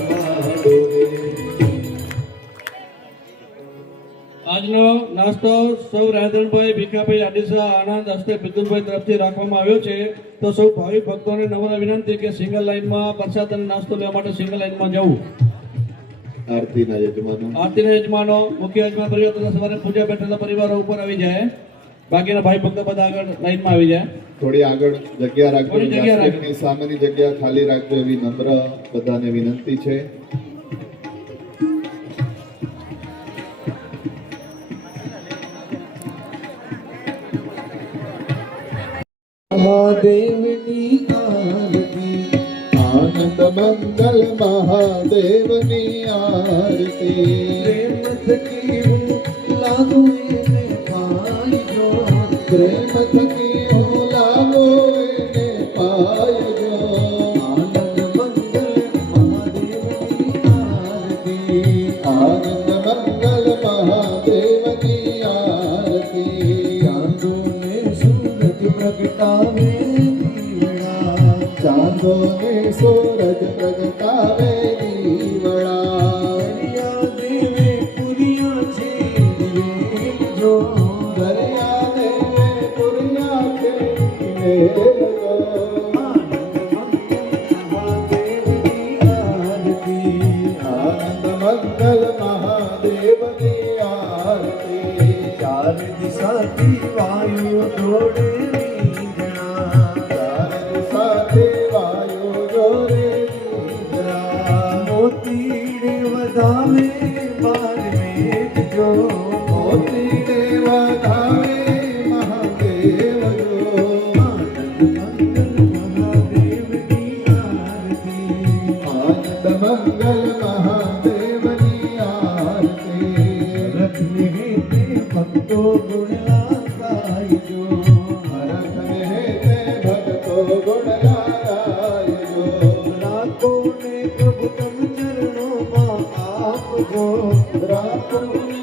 વાળો રે આજનો નાસ્તો સૌ રાયધણભાઈ ભીખાભાઈ આડીસા આણંદ હસ્તે પિતુલભાઈ તરફથી રાખવામાં આવ્યો છે તો સૌ ભાવિક ભક્તોને નમ્ર વિનંતી કે સિંગલ લાઈનમાં પ્રસાદ અને નાસ્તો લેવા માટે સિંગલ લાઈનમાં જવું આરતીના યજમાનો આરતીના યજમાનો મુખ્ય યજમાન પરિવાર તથા સવારે પૂજા બેઠેલા પરિવારો ઉપર આવી જાય બાકીના ભાઈ ભક્તો બધા આગળ લાઈનમાં આવી જાય થોડી આગળ જગ્યા રાખજો થોડી જગ્યા રાખજો. પ્લાસ્ટિકની સામેની જગ્યા ખાલી રાખજો એવી નમ્ર બધાને વિનંતી છે મહાદેવની આરતી આનંદ મંગલ મહાદેવની આરતી પ્રેમ થકી હું લાગુ એને પાઈજો પ્રેમ થકી હું લાગો એને પાયજો આનંદ મંગલ મહાદેવની આરતી આનંદ મંગલ મહાદેવની આરતી જ્ઞાન ચાંદો ને સૂરજ પ્રગટાવે દીવડા દેવે પુરિયા છે દિવે જો દરિયા દેવે પુરિયા છે દિવે જો. આનંદ મંગલ મહાદેવની આરતી. ચાર દિશાથી વાયુ જોડે વીજણા ચાર દિશાથી વાયુ જોડે વીજળા. મોતીડે વધાવે બાર મેઘ જો મોતી દેવ ધાવે મહાદેવ જો. આનંદ મંગલ મહાદેવની આરતી આનંદ મંગલ મહાદેવની આરતી. રખને તે ભક્તો ગુણલા ગાયજો હરખ રહે તે ભક્તો ગુણ ગાયજો. રાતોને પ્રભુ તમ ચરણોમાં આપજો રાતોને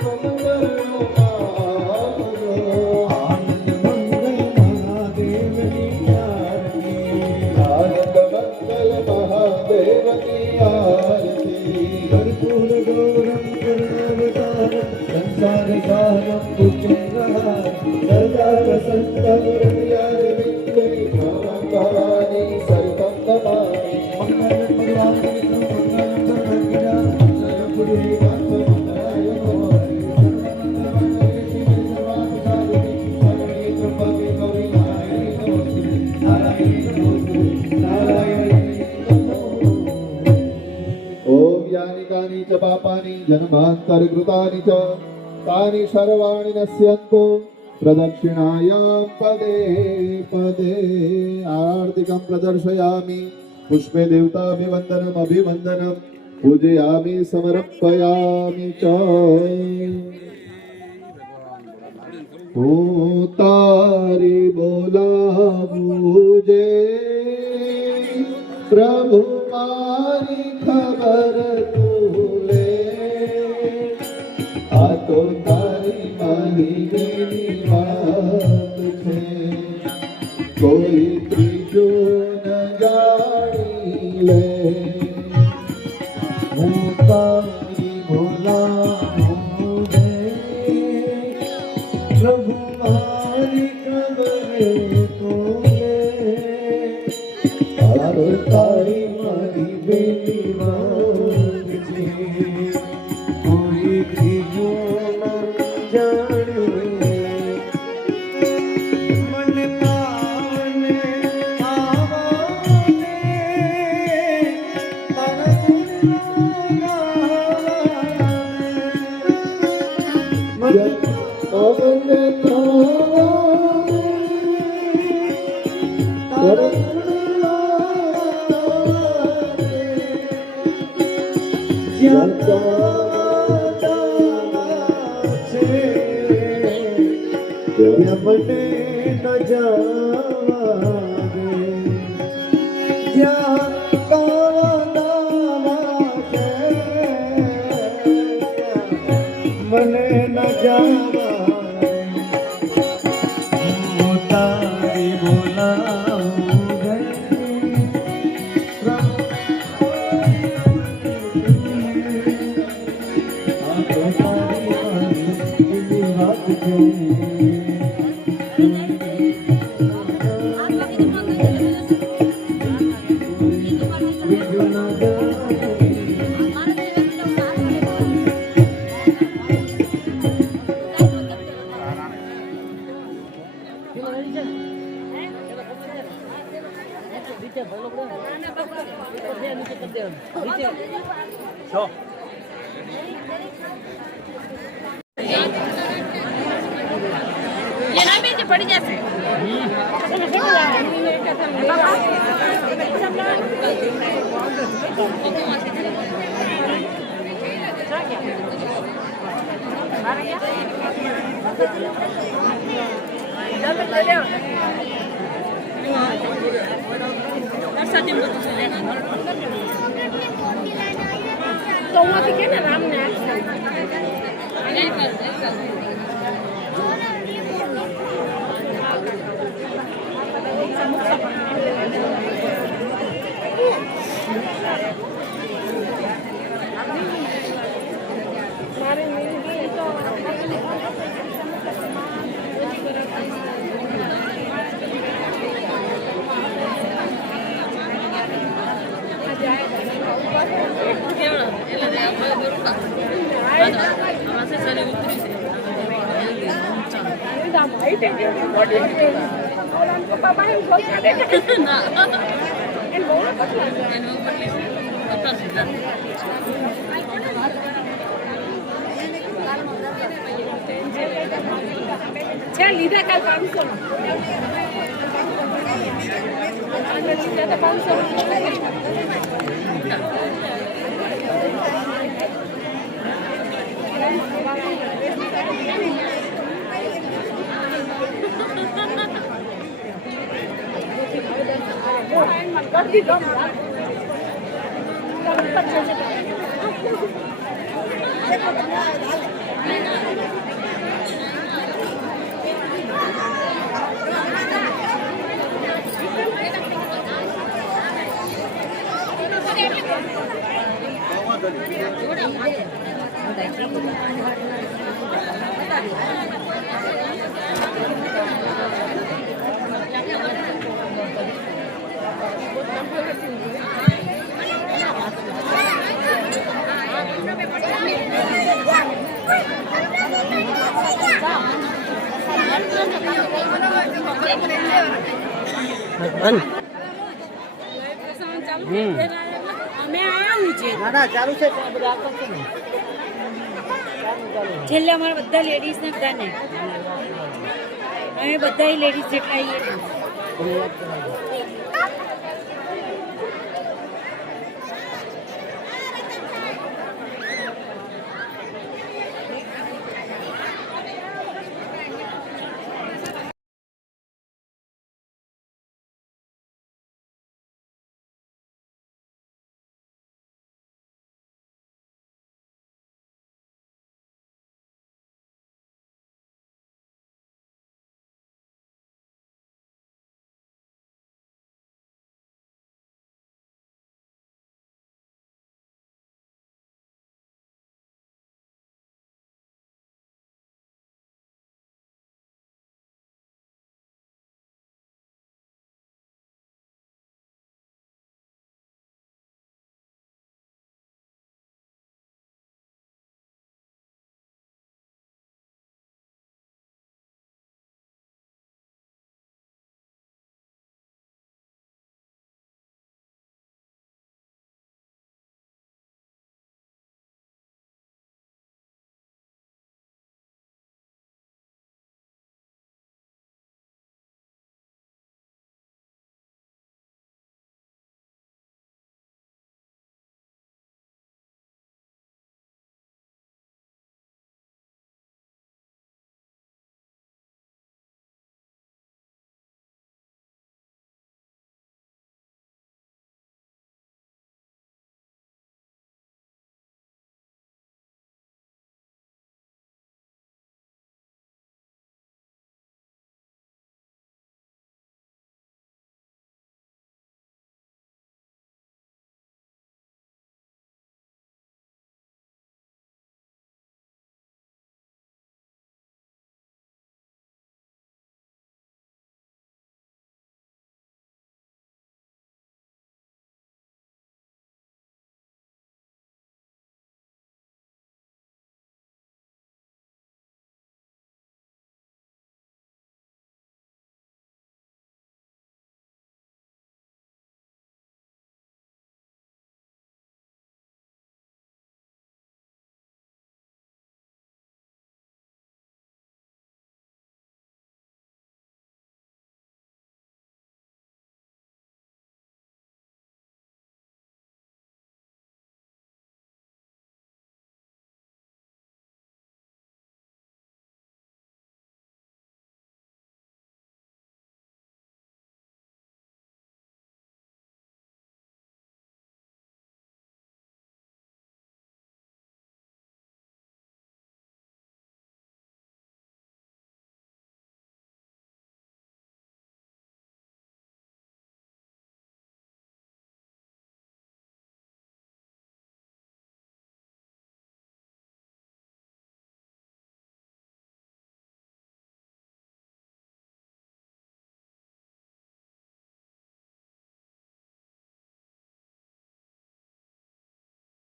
કમળોમાં આપજો. આનંદ મંગલ મહાદેવની આરતી આનંદ મંગલ મહાદેવની આરતી. કર્પૂર ગૌરમ કરુણાવતારમ સંસાર સારમ ભુજંગહાર સદાર સંતમ યાદ વિદ્ય ભવાની સર્વમ નમામિ. મંગલ ભગવાન વિષ્ણુ મંગલ ભગવાન મંગલ પુરી વાસ મંગલાય ઓમ યાની કાની ચ પાપાની જન્માંતરકૃતાની ચ તાની સર્વાણિ નશ્યન્તુ પ્રદક્ષિણાયામ પદે પદે. આરતિકં પ્રદર્શયામિ પુષ્પે દેવતાભિવંદનમ અભિવંદનમ પૂજયામિ સમર્પયામિ ચ. હું તારી બોલાવું જે પ્રભુ મારી ખબર તું લે. આ તો તારી માહિતીની વાત છે, કોઈ ત્રીજો ન જાણી લે. હું તારી બોલાવું રે પ્રભુ મારી ખબર તો લે આ તો તારી મારી બેટી વાત છે કોઈ ત્રીજો ન જાણે મન પાવને આવાને તારા ગુણ ગાવાને પવન ખાવાને તારા જ્યાં ગાવાના છે ત્યાં મને ન જવા દે જ્યાં ગાવાના છે મને ન જવા દે હું તારી બોલાવું રે એના બે જે પડી જશે તો હું કે રામ ને પપ્પા બહાર જોતા દેખાય. ના. એને બહુ પતલા છે. છે લીધા કાલ 500 લીધા તો 500 છેલ્લે અમારા બધા લેડીઝ ને બધાને અમે બધા લેડીઝ જેટલા